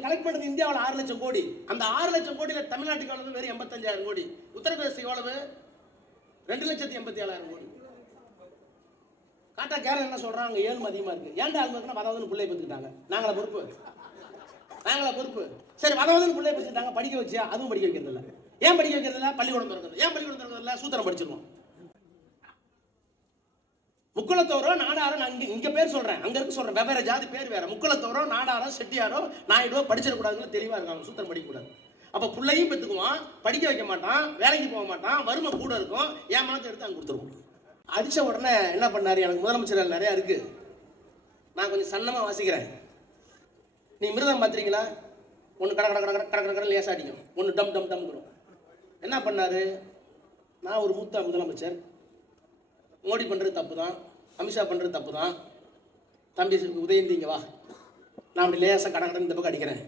இவங்க கலெக்ட் பண்ணது இந்தியாவில் 6 லட்சம் கோடி. அந்த 6 லட்சம் கோடியில தமிழ்நாட்டுக்கு எவ்வளவு? வெறும் 85,000 கோடி. உத்தரப்பிரதேச எவ்வளவு? 2,87,000 கோடி. காட்டா கேரளா என்ன சொல்றாங்க? 7 அதிகமா இருக்கு. ஏன்டா அவங்க வதவதுன்னு பிள்ளை பெற்றுக்கிட்டாங்க. நாங்களா பொறுப்பு? சரி, வதவதுன்னு பிள்ளை பெற்றுக்கிட்டாங்க, படிக்க வச்சியா? அதுவும் படிக்க வைக்கிறது இல்லை. ஏன் படிக்க வைக்கிறது இல்லை? பள்ளிக்கூடம் திறக்கிறது. ஏன் பள்ளிக்கூடம் திறக்கிறது இல்லை? சூத்திரம் படிச்சிருவோம். முக்குளத்தோரோ நாடாரோ, நான் இங்க பேர் சொல்றேன், அங்க இருக்கு சொல்றேன், வெவ்வேறு ஜாதி பேர் வேற. முக்குளத்தோரோ நாடாரோ செட்டியாரோ நாயுடுவோ படிச்சிடக்கூடாதுன்னு தெளிவா இருக்காங்க. சூத்திரம் படிக்கக்கூடாது. அப்ப பிள்ளையும் பெற்றுக்குவான், படிக்க வைக்க மாட்டான், வேலைக்கு போக மாட்டான், வறுமை கூட இருக்கும், என் மனத்தை எடுத்து அங்க கொடுத்துருவோம். அடிச்ச உடனே என்ன பண்ணாரு? எனக்கு முதலமைச்சர் நிறைய இருக்கு, நான் கொஞ்சம் சன்னமா வாசிக்கிறேன். நீ மிருதம் பார்த்துறீங்களா? ஒன்று கடை லேசா அடிக்கும், ஒன்று டம் டம் டம். என்ன பண்ணாரு? நான் ஒரு மூத்த முதலமைச்சர், மோடி பண்ணுறது தப்பு தான், அமித்ஷா பண்ணுறது தப்பு தான், தம்பி உதயநிதி இங்கே வா, நான் அப்படி லேசாக கடை இந்த பக்கம் அடிக்கிறேன்,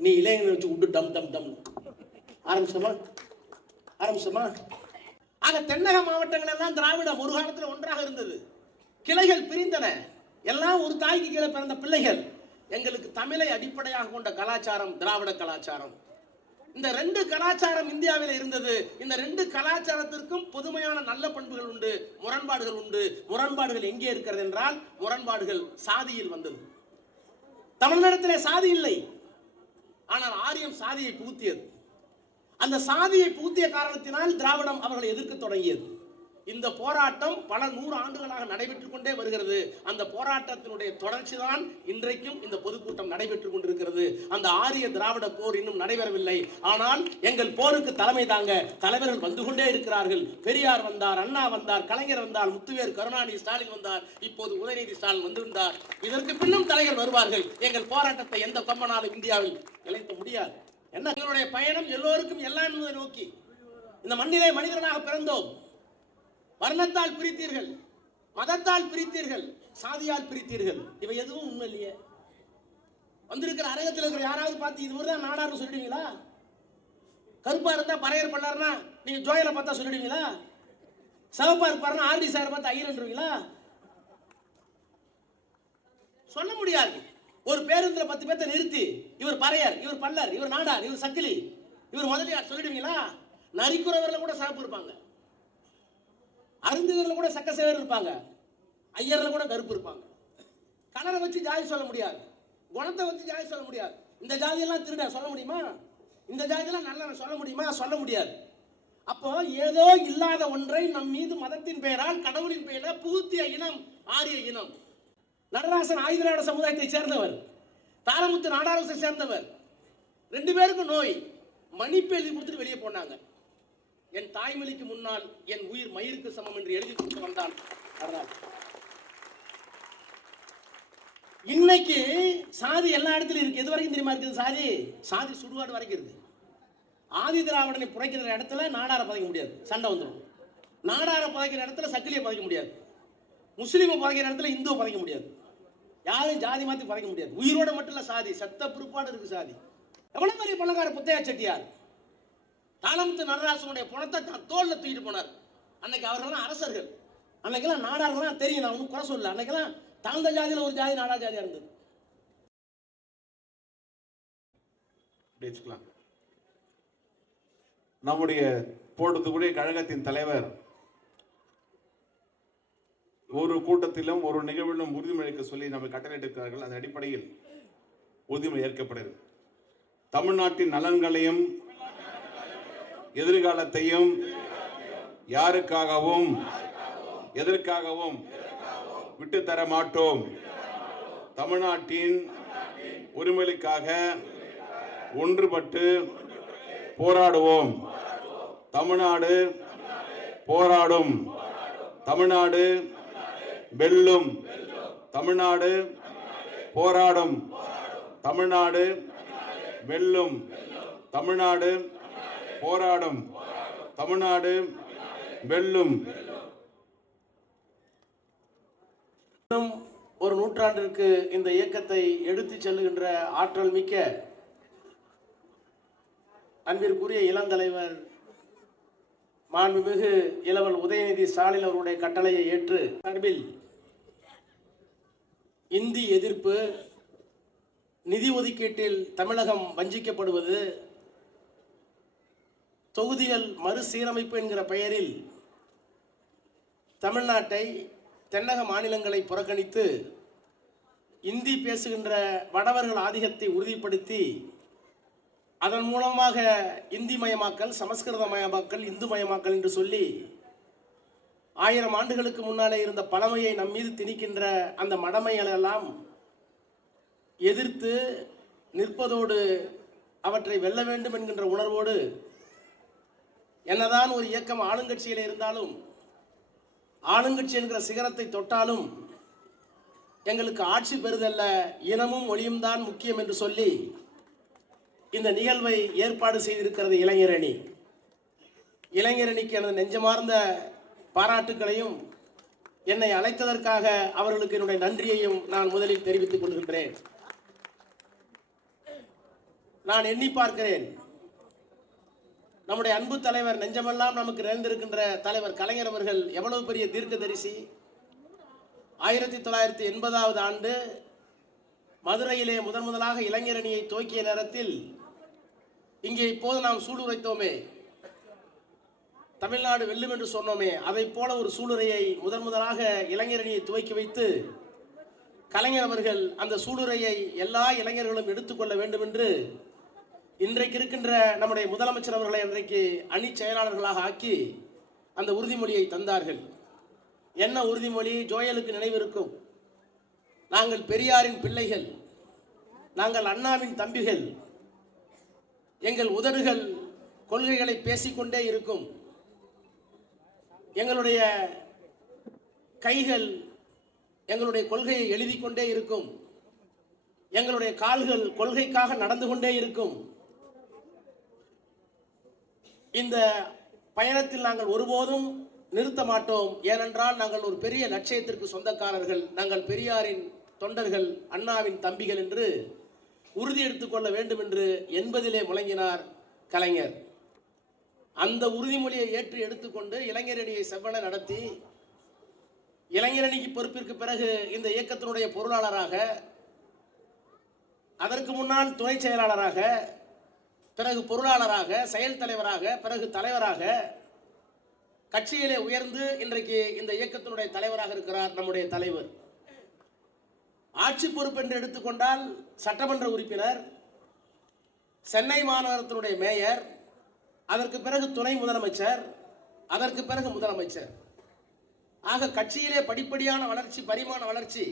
நீ இளைஞனை வச்சு விட்டு டம் டம் டம். ஆரம்பிச்சோமா? ஆக தென்னக மாவட்டங்கள் எல்லாம் திராவிடம் ஒரு காலத்தில் ஒன்றாக இருந்தது. கிளைகள் பிரிந்தன. எல்லாம் ஒரு தாய்க்கு கீழே பிறந்த பிள்ளைகள். எங்களுக்கு தமிழை அடிப்படையாக கொண்ட கலாச்சாரம் திராவிட கலாச்சாரம். இந்த 2 கலாச்சாரம் இந்தியாவில் இருந்தது. இந்த 2 கலாச்சாரத்திற்கும் பொதுமையான நல்ல பண்புகள் உண்டு, முரண்பாடுகள் உண்டு. முரண்பாடுகள் எங்கே இருக்கிறது என்றால், முரண்பாடுகள் சாதியில் வந்தது. தமிழ்நாட்டிலே சாதி இல்லை, ஆனால் ஆரியம் சாதியை புகுத்தியது. அந்த சாதியை புகுத்திய காரணத்தினால் திராவிடம் அவர்களை எதிர்க்க தொடங்கியது. இந்த போராட்டம் பல 100 ஆண்டுகளாக நடைபெற்றுக் கொண்டே வருகிறது. அந்த போராட்டத்தினுடைய தொடர்ச்சி தான் இன்றைக்கும் இந்த பொதுக்கூட்டம் நடைபெற்றுக் கொண்டிருக்கிறது. அந்த ஆரிய திராவிட போர் இன்னும் நடைபெறவில்லை. ஆனால் எங்கள் போருக்கு தலைமை தாங்க தலைவர்கள் வந்து கொண்டே இருக்கிறார்கள். பெரியார் வந்தார், அண்ணா வந்தார், கலைஞர் வந்தார், முத்துவேல் கருணாநிதி ஸ்டாலின் வந்தார், இப்போது உதயநிதி ஸ்டாலின் வந்திருந்தார். இதற்கு பின்னும் தலைவர் வருவார்கள். எங்கள் போராட்டத்தை எந்த கொம்பனாலும் இந்தியாவில் நிலைத்த முடியாது. என்ன எங்களுடைய பயணம்? எல்லோருக்கும் எல்லாம் என்பதை நோக்கி. இந்த மண்ணிலே மனிதர்களாக பிறந்தோம். வர்ணத்தால் பிரித்தீர்கள், மதத்தால் பிரித்தீர்கள், சாதியால் பிரித்தீர்கள். இவை எதுவும் உண்மை இல்லையே. வந்திருக்கிற அரங்கத்தில் இருக்கிற யாராவது பார்த்து இது தான் நாடார்னு சொல்லிடுவீங்களா? கருப்பா இருந்தா பறையர் பண்ணாருன்னா நீங்க ஜோயலை பார்த்தா சொல்லிடுவீங்களா? சிவப்பா இருப்பாருன்னா ஆர்டி சார் பார்த்து ஐயர்ன்றீங்களா? சொல்ல முடியாது. ஒரு பேருந்துல 10 பேர்த்த நிறுத்தி இவர் பறையர், இவர் பல்லர், இவர் நாடார், இவர் சக்கிலி, இவர் முதலியார் சொல்லிடுவீங்களா? நரிக்குறவர்ல கூட சிறப்பு இருப்பாங்க, அருந்துகள்ல கூட சக்க சேவர் இருப்பாங்க, ஐயர்ல கூட கருப்பு இருப்பாங்க. கலரை வச்சு ஜாதி சொல்ல முடியாது, குணத்தை வச்சு ஜாதி சொல்ல முடியாது. இந்த ஜாதியெல்லாம் திருட சொல்ல முடியுமா? இந்த ஜாதியெல்லாம் நல்லவன் சொல்ல முடியுமா? சொல்ல முடியாது. அப்போ ஏதோ இல்லாத ஒன்றை நம் மீது மதத்தின் பெயரால் கடவுளின் பெயரால் புகுத்திய இனம் ஆரிய இனம். நடராசன் ஆயுதநாட சமுதாயத்தை சேர்ந்தவர், தாரமுத்து நாடாரசை சேர்ந்தவர். 2 பேருக்கும் நோய். மன்னிப்பு எழுதி கொடுத்துட்டு வெளியே போனாங்க. என் தாய்மொழிக்கு முன்னால் என் உயிர் மயிருக்கு சமம் என்று எழுதி கொடுத்து வந்தான். இன்னைக்கு சாதி எல்லா இடத்துலையும் இருக்கு. எது வரைக்கும் தெரியுமா இருக்குது? சாதி சுடுகாடு வரைக்கும் இருக்கு. ஆதி திராவிடனை புதைக்கிற இடத்துல நாடார புதைக்க முடியாது, சண்டை வந்துடும். நாடார புதைக்கிற இடத்துல சக்கிலியை புதைக்க முடியாது. முஸ்லீமை புதைக்கிற இடத்துல இந்துவை புதைக்க முடியாது. யாரும் ஜாதி மாற்றி புதைக்க முடியாது. உயிரோட மட்டும் இல்ல, சாதி சத்த பிற்பாடு இருக்கு. சாதி எவ்வளவு பெரிய பணக்கார புத்தையா செட்டியார் தாளமுத்து நடராசனுடைய பணத்தை தோல்ல தூக்கிட்டு போனார். அன்னைக்கு அவர்கள்லாம் அரசர்கள், அன்னைக்கெல்லாம் நாடார்கள்லாம் தெரியும். நான் ஒன்றும் குறை சொல்லல. அன்னைக்கெல்லாம் தாழ்ந்த ஜாதியில் ஒரு ஜாதி நாடா ஜாதியா இருந்தது. நம்முடைய போட்டத்துக்குரிய கழகத்தின் தலைவர் ஒரு கூட்டத்திலும் ஒரு நிகழ்விலும் உறுதிமொழிக்க சொல்லி நம்ம கட்டளையிட்டிருக்கிறார்கள். அந்த அடிப்படையில் உறுதிமொழி ஏற்கப்படுகிறது. தமிழ்நாட்டின் நலன்களையும் எதிர்காலத்தையும் யாருக்காகவும் எதற்காகவும் விட்டுத்தர மாட்டோம். தமிழ்நாட்டின் உரிமைகளுக்காக ஒன்றுபட்டு போராடுவோம். தமிழ்நாடு போராடும், தமிழ்நாடு வெல்லும், தமிழ்நாடு போராடும், தமிழ்நாடு வெல்லும், தமிழ்நாடு போராடும், தமிழ்நாடு வெல்லும். ஒரு நூற்றாண்டிற்கு இந்த இயக்கத்தை எடுத்து செல்லுகின்ற ஆற்றல் மிக்க அன்பிற்குரிய இளந்தலைவர் மாண்புமிகு இளவல் உதயநிதி ஸ்டாலின் அவருடைய கட்டளையை ஏற்று சார்பில் இந்தி எதிர்ப்பு, நிதி ஒதுக்கீட்டில் தமிழகம் வஞ்சிக்கப்படுவது, தொகுதிகள் மறுசீரமைப்பு என்கிற பெயரில் தமிழ்நாட்டை, தென்னக மாநிலங்களை புறக்கணித்து இந்தி பேசுகின்ற வடவர்கள் ஆதிக்கத்தை உறுதிப்படுத்தி அதன் மூலமாக இந்தி மயமாக்கல், சமஸ்கிருத மயமாக்கல், இந்து மயமாக்கல் என்று சொல்லி 1000 ஆண்டுகளுக்கு முன்னாலே இருந்த பழமையை நம் மீது திணிக்கின்ற அந்த மடமைகளெல்லாம் எதிர்த்து நிற்பதோடு அவற்றை வெல்ல வேண்டும் என்கின்ற உணர்வோடு என்னதான் ஒரு இயக்கம் ஆளுங்கட்சியில் இருந்தாலும், ஆளுங்கட்சி என்கிற சிகரத்தை தொட்டாலும் எங்களுக்கு ஆட்சி பெறுதல்ல, இனமும் மொழியும் தான் முக்கியம் என்று சொல்லி இந்த நிகழ்வை ஏற்பாடு செய்திருக்கிறது இளைஞரணி. இளைஞரணிக்கு எனது நெஞ்சமார்ந்த பாராட்டுக்களையும் என்னை அழைத்ததற்காக அவர்களுக்கு என்னுடைய நன்றியையும் நான் முதலில் தெரிவித்துக் கொள்கின்றேன். நான் எண்ணி பார்க்கிறேன், நம்முடைய அன்பு தலைவர், நெஞ்சமெல்லாம் நமக்கு நிறைந்திருக்கின்ற தலைவர் கலைஞர் அவர்கள் எவ்வளவு பெரிய தீர்க்கதரிசி. 1980ஆவது ஆண்டு மதுரையிலே முதலாக இளைஞரணியை துவக்கிய நேரத்தில் இங்கே இப்போது நாம் சூளுரைத்தோமே, தமிழ்நாடு வெல்லும் என்று சொன்னோமே, அதை போல ஒரு சூளுரையை முதலாக இளைஞரணியை துவக்கி வைத்து கலைஞர் அவர்கள் அந்த சூளுரையை எல்லா இளைஞர்களும் எடுத்துக்கொள்ள வேண்டும் என்று இன்றைக்கு இருக்கின்ற நம்முடைய முதலமைச்சர் அவர்களை இன்றைக்கு அணி செயலாளர்களாக ஆக்கி அந்த உறுதிமொழியை தந்தார்கள். என்ன உறுதிமொழி? ஜோயலுக்கு நினைவிருக்கும், நாங்கள் பெரியாரின் பிள்ளைகள், நாங்கள் அண்ணாவின் தம்பிகள், எங்கள் உதடுகள் கொள்கைகளை பேசிக்கொண்டே இருக்கும், எங்களுடைய கைகள் எங்களுடைய கொள்கையை எழுதி கொண்டே இருக்கும், எங்களுடைய கால்கள் கொள்கைக்காக நடந்து கொண்டே இருக்கும். இந்த பயணத்தில் நாங்கள் ஒருபோதும் நிறுத்த மாட்டோம். ஏனென்றால் நாங்கள் ஒரு பெரிய லட்சியத்திற்கு சொந்தக்காரர்கள், நாங்கள் பெரியாரின் தொண்டர்கள், அண்ணாவின் தம்பிகள் என்று உறுதி எடுத்துக்கொள்ள வேண்டும் என்று 80லே முழங்கினார் கலைஞர். அந்த உறுதிமொழியை ஏற்று எடுத்துக்கொண்டு இளைஞரணியை செவ்வன நடத்தி, இளைஞரணிக்கு பொறுப்பிற்கு பிறகு இந்த இயக்கத்தினுடைய பொருளாளராக, அதற்கு முன்னால் துணை செயலாளராக, பிறகு பொருளாளராக, செயல் தலைவராக, பிறகு தலைவராக கட்சியிலே உயர்ந்து இன்றைக்கு இந்த இயக்கத்தினுடைய தலைவராக இருக்கிறார் நம்முடைய தலைவர். ஆட்சி பொறுப்பு என்று எடுத்துக்கொண்டால் சட்டமன்ற உறுப்பினர், சென்னை மாநகரத்தினுடைய மேயர், அதற்கு பிறகு துணை முதலமைச்சர், அதற்கு பிறகு முதலமைச்சர். ஆக கட்சியிலே படிப்படியான வளர்ச்சி, பரிமாண வளர்ச்சி,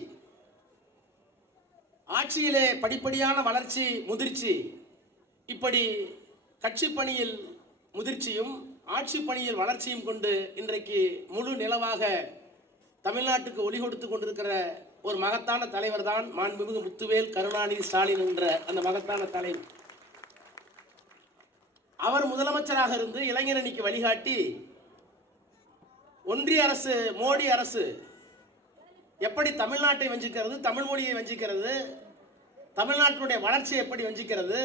ஆட்சியிலே படிப்படியான வளர்ச்சி, முதிர்ச்சி, இப்படி கட்சி பணியில் முதிர்ச்சியும் ஆட்சி பணியில் வளர்ச்சியும் கொண்டு இன்றைக்கு முழு நிலவாக தமிழ்நாட்டுக்கு ஒளி கொடுத்து கொண்டிருக்கிற ஒரு மகத்தான தலைவர் தான் மாண்புமிகு முத்துவேல் கருணாநிதி ஸ்டாலின் என்ற அந்த மகத்தான தலைவர். அவர் முதலமைச்சராக இருந்து இளைஞரணிக்கு வழிகாட்டி, ஒன்றிய அரசு, மோடி அரசு எப்படி தமிழ்நாட்டை வஞ்சிக்கிறது, தமிழ் மொழியை வஞ்சிக்கிறது, தமிழ்நாட்டினுடைய வளர்ச்சியை எப்படி வஞ்சிக்கிறது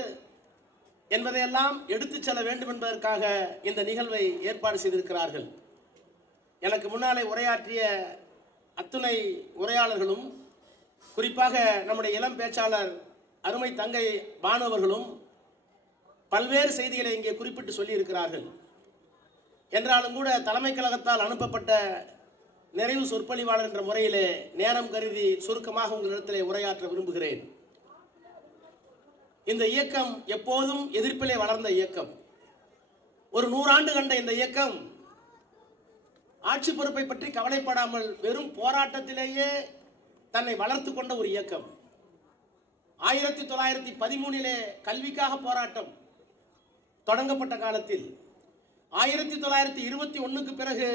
என்பதையெல்லாம் எடுத்துச் செல்ல வேண்டும் என்பதற்காக இந்த நிகழ்வை ஏற்பாடு செய்திருக்கிறார்கள். எனக்கு முன்னாலே உரையாற்றிய அத்துணை உரையாளர்களும், குறிப்பாக நம்முடைய இளம் பேச்சாளர் அருமை தங்கை பானு அவர்களும் பல்வேறு செய்திகளை இங்கே குறிப்பிட்டு சொல்லி இருக்கிறார்கள். என்றாலும் கூட தலைமை கழகத்தால் அனுப்பப்பட்ட நிறைவு சொற்பொழிவாளர் என்ற முறையிலே நேரம் கருதி சுருக்கமாக உங்களிடத்திலே உரையாற்ற விரும்புகிறேன். இந்த இயக்கம் எப்போதும் எதிர்ப்பிலே வளர்ந்த இயக்கம். ஒரு 100 ஆண்டு கண்ட இந்த இயக்கம் ஆட்சி பொறுப்பை பற்றி கவலைப்படாமல் வெறும் போராட்டத்திலேயே தன்னை வளர்த்து கொண்ட ஒரு இயக்கம். 1913 கல்விக்காக போராட்டம் தொடங்கப்பட்ட காலத்தில் 1921க்கு பிறகு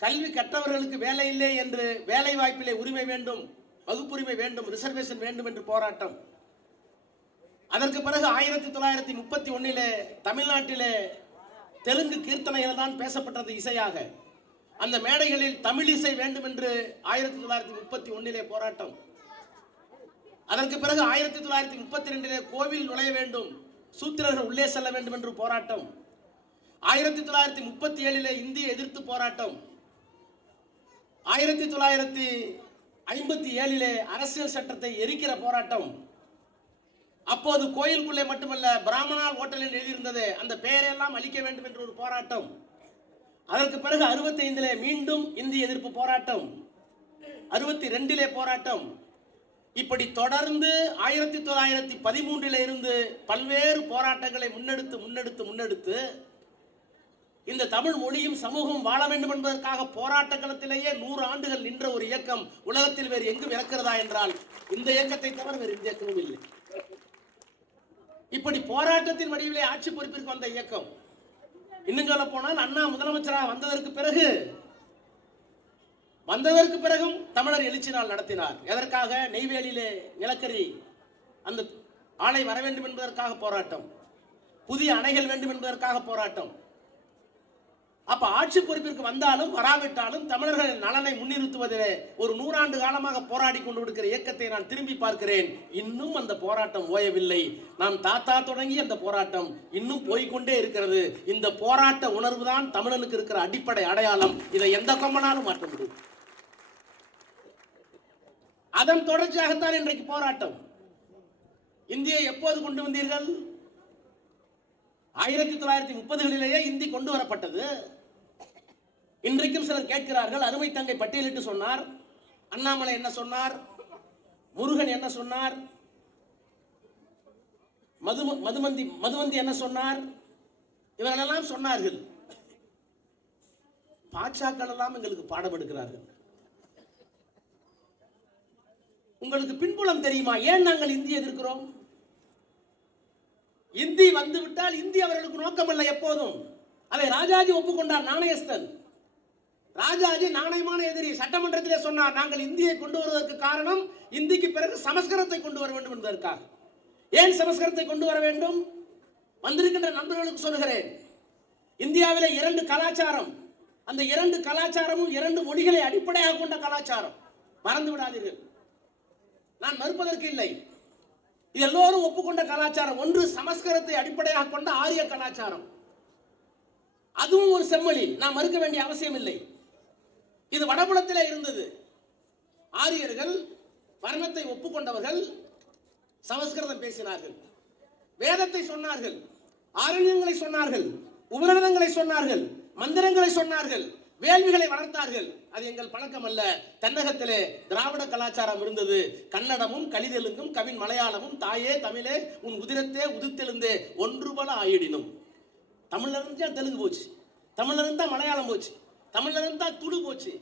கல்வி கற்றவர்களுக்கு வேலை இல்லை என்று, வேலை வாய்ப்பிலே உரிமை வேண்டும், வகுப்புரிமை வேண்டும், ரிசர்வேஷன் வேண்டும் என்று போராட்டம். அதற்கு பிறகு 1931 தமிழ்நாட்டிலே தெலுங்கு கீர்த்தனைகள் தான் பேசப்பட்டது இசையாக. அந்த மேடைகளில் தமிழ் இசை வேண்டும் என்று 1931 போராட்டம். அதற்கு பிறகு 1932 கோவில் நுழைய வேண்டும், சூத்திரர்கள் உள்ளே செல்ல வேண்டும் என்று போராட்டம். 1937 இந்தியை எதிர்த்து போராட்டம். 1957 அரசியல் சட்டத்தை எரிக்கிற போராட்டம். அப்போது கோயிலுக்குள்ளே மட்டுமல்ல, பிராமணால் ஹோட்டலில் எழுதியிருந்தது அந்த பெயரெல்லாம் அழிக்க வேண்டும் என்ற ஒரு போராட்டம். அதற்கு பிறகு 65 மீண்டும் இந்திய எதிர்ப்பு போராட்டம், 62 போராட்டம். இப்படி தொடர்ந்து 1913 இருந்து பல்வேறு போராட்டங்களை முன்னெடுத்து இந்த தமிழ் மொழியும் சமூகம் வாழ வேண்டும் என்பதற்காக போராட்ட களத்திலேயே 100 ஆண்டுகள் நின்ற ஒரு இயக்கம் உலகத்தில் வேறு எங்கும் இருக்கிறதா என்றால் இந்த இயக்கத்தை தவிர வேறு எந்த இயக்கமும் இல்லை. இப்படி போராட்டத்தின் வடிவிலே ஆட்சி பொறுப்பிற்கு வந்த இயக்கம். இன்னும் சொல்ல போனால் அண்ணா முதலமைச்சராக வந்ததற்கு பிறகும் தமிழர் எழுச்சி நாள் நடத்தினார். எதற்காக? நெய்வேலியிலே நிலக்கரி அந்த ஆலை வர வேண்டும் என்பதற்காக போராட்டம், புதிய அணைகள் வேண்டும் என்பதற்காக போராட்டம். அப்ப ஆட்சி பொறுப்பிற்கு வந்தாலும் வராவிட்டாலும் தமிழர்கள் நலனை முன்னிறுத்துவதிலே ஒரு 100 ஆண்டு காலமாக போராடி கொண்டு இருக்கிற இயக்கத்தை நான் திரும்பி பார்க்கிறேன். இன்னும் அந்த போராட்டம் ஓயவில்லை. நாம் தாத்தா தொடங்கி அந்த போராட்டம் இன்னும் போய்கொண்டே இருக்கிறது. இந்த போராட்ட உணர்வு தான் தமிழனுக்கு இருக்கிற அடிப்படை அடையாளம். இதை எந்த கொம்பனாலும் மாற்ற முடியும். அதன் தொடர்ச்சியாகத்தான் இன்றைக்கு போராட்டம். இந்தியை எப்போது கொண்டு வந்தீர்கள்? 1930களிலேயே இந்தி கொண்டு வரப்பட்டது. இன்றைக்கும் சிலர் கேட்கிறார்கள், அருமை தங்கை பட்டியலிட்டு சொன்னார், அண்ணாமலை என்ன சொன்னார், முருகன் என்ன சொன்னார், மதுவந்தி என்ன சொன்னார், இவர்களெல்லாம் சொன்னார்கள். பாட்சாக்கள் எல்லாம் எங்களுக்கு பாடம் எடுக்கிறார்கள். உங்களுக்கு பின்புலம் தெரியுமா? ஏன் நாங்கள் இந்தி எதிர்க்கிறோம்? இந்தி வந்துவிட்டால் இந்தி அவர்களுக்கு நோக்கமல்ல. எப்போதும் அதை ராஜாஜி ஒப்புக்கொண்டார். நாணயஸ்தன் ராஜாஜி நாணயமான எதிரி. சட்டமன்றத்திலே சொன்னார், நாங்கள் இந்தியை கொண்டு வருவதற்கு காரணம் இந்திக்கு பிறகு சமஸ்கிருதத்தை கொண்டு வர வேண்டும் என்பதற்காக. ஏன் சமஸ்கிருதத்தை கொண்டு வர வேண்டும்? வந்திருக்கின்ற நண்பர்களுக்கு சொல்கிறேன், இந்தியாவிலே 2 கலாச்சாரம். அந்த 2 கலாச்சாரமும் 2 மொழிகளை அடிப்படையாக கொண்ட கலாச்சாரம். மறந்து விடாதீர்கள். நான் மறுப்பதற்கு இல்லை. இது எல்லோரும் ஒப்புக்கொண்ட கலாச்சாரம். ஒன்று சமஸ்கிருதத்தை அடிப்படையாக கொண்ட ஆரிய கலாச்சாரம். அதுவும் ஒரு செம்மொழி, நாம் மறுக்க வேண்டிய அவசியம் இல்லை. இது வடபுலத்திலே இருந்தது. ஆரியர்கள், வர்ணத்தை ஒப்புக்கொண்டவர்கள் சமஸ்கிருதம் பேசினார்கள், வேதத்தை சொன்னார்கள், ஆரண்யங்களை சொன்னார்கள், உபநிடதங்களை சொன்னார்கள், மந்திரங்களை சொன்னார்கள், வேள்விகளை வளர்த்தார்கள். அது எங்கள் பழக்கம் அல்ல. தென்னகத்திலே திராவிட கலாச்சாரம் இருந்தது. கன்னடமும் கலிதெலுங்கும் கவின் மலையாளமும் தாயே தமிழே உன் உதிரத்தே உதித்தெழுந்தே ஒன்று போல ஆயிடினும். தமிழ்ல இருந்தா தெலுங்கு போச்சு, தமிழ்ல இருந்தா மலையாளம் போச்சு, தமிழ்ல இருந்தா துளு போச்சு.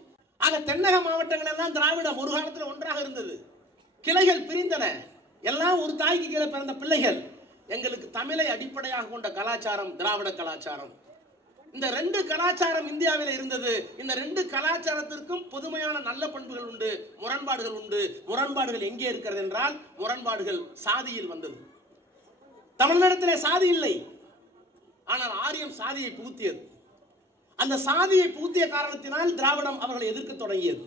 ஆக தென்னக மாவட்டங்கள் எல்லாம் திராவிடம் ஒரு காலத்தில் ஒன்றாக இருந்தது. கிளைகள் பிரிந்தன. எல்லாம் ஒரு தாய்க்கு கீழே பிறந்த பிள்ளைகள். எங்களுக்கு தமிழை அடிப்படையாக கொண்ட கலாச்சாரம் திராவிட கலாச்சாரம். இந்த 2 கலாச்சாரம் இந்தியாவில் இருந்தது. இந்த 2 கலாச்சாரத்திற்கும் பொதுமையான நல்ல பண்புகள் உண்டு, முரண்பாடுகள் உண்டு. முரண்பாடுகள் எங்கே இருக்கிறது என்றால், முரண்பாடுகள் சாதியில் வந்தது. தமிழ்நாட்டிலே சாதி இல்லை, ஆனால் ஆரியம் சாதியை புகுத்தியது. அந்த சாதியை புகுத்திய காரணத்தினால் திராவிடம் அவர்களை எதிர்க்க தொடங்கியது.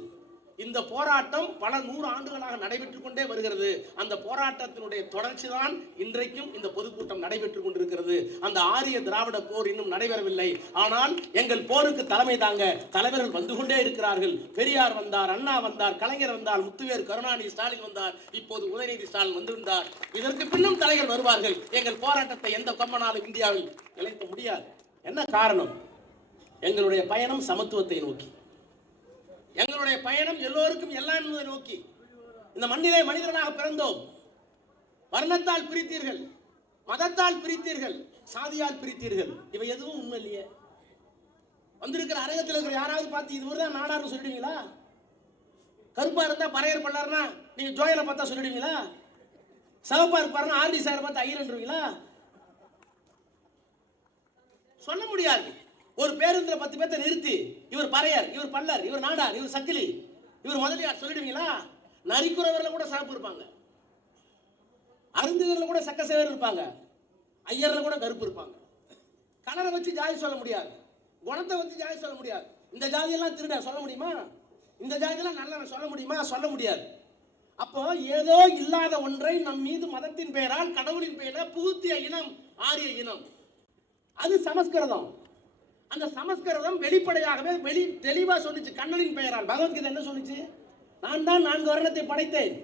இந்த போராட்டம் பல 100 ஆண்டுகளாக நடைபெற்றுக் கொண்டே வருகிறது. அந்த போராட்டத்தினுடைய தொடர்ச்சி தான் இன்றைக்கும் இந்த பொதுக்கூட்டம் நடைபெற்றுக் கொண்டிருக்கிறது. அந்த ஆரிய திராவிட போர் இன்னும் நடைபெறவில்லை. ஆனால் எங்கள் போருக்கு தலைமை தாங்க தலைவர்கள் வந்து கொண்டே இருக்கிறார்கள். பெரியார் வந்தார், அண்ணா வந்தார், கலைஞர் வந்தார், முத்துவேர், கருணாநிதி, ஸ்டாலின் வந்தார், இப்போது உதயநிதி ஸ்டாலின் வந்திருந்தார். இதற்கு பின்னும் தலைவர் வருவார்கள். எங்கள் போராட்டத்தை எந்த கொம்பனாலும் இந்தியாவில் நிலைத்த முடியாது. என்ன காரணம்? எங்களுடைய பயணம் சமத்துவத்தை நோக்கி, எங்களுடைய பயணம் எல்லோருக்கும் எல்லாம் என்பதை நோக்கி. இந்த மண்ணிலே மனிதர்களாக பிறந்தோம். வர்ணத்தால் பிரித்தீர்கள், மதத்தால் பிரித்தீர்கள், சாதியால் பிரித்தீர்கள். இவை எதுவும் உண்மை இல்லையே. வந்திருக்கிற அரங்கத்தில் இருக்கிற யாராவது பார்த்து இது தான் நாடார்னு சொல்லிடுவீங்களா? கருப்பா இருந்தா பறையர் பண்ணாருன்னா நீங்க ஜோயலை பார்த்தா சொல்லிடுவீங்களா? சிவப்பா இருப்பாருன்னா ஆர்டி சார் பார்த்து ஐயர்ன்றீங்களா? சொல்ல முடியாது. ஒரு பேருந்துல 10 பேர்த்த நிறுத்தி இவர் பறையர், இவர் பல்லர், இவர் நாடார், இவர் சக்கிலி, இவர் முதலியார் சொல்லிடுவீங்களா? நரிக்குறவர்ல கூட சிறப்பு இருப்பாங்க, அருந்துகள்ல கூட சக்க சேவர் இருப்பாங்க, ஐயர்ல கூட கருப்பு இருப்பாங்க. கலரை வச்சு ஜாதி சொல்ல முடியாது, குணத்தை வச்சு ஜாதி சொல்ல முடியாது. இந்த ஜாதியெல்லாம் திருட சொல்ல முடியுமா? இந்த ஜாதியெல்லாம் நல்ல சொல்ல முடியுமா? சொல்ல முடியாது. அப்போ ஏதோ இல்லாத ஒன்றை நம் மீது மதத்தின் பெயரால், கடவுளின் பெயரால் புகுத்திய இனம் ஆரிய இனம். அது சமஸ்கிருதம். அந்த சமஸ்கிருதம் வெளிப்படையாகவே தெளிவா சொல்லிச்சு. கண்ணனின் பெயரால் பகவத்கீதை என்ன சொல்லிச்சு? நான் தான் 4 வருணத்தை படைத்தேன்.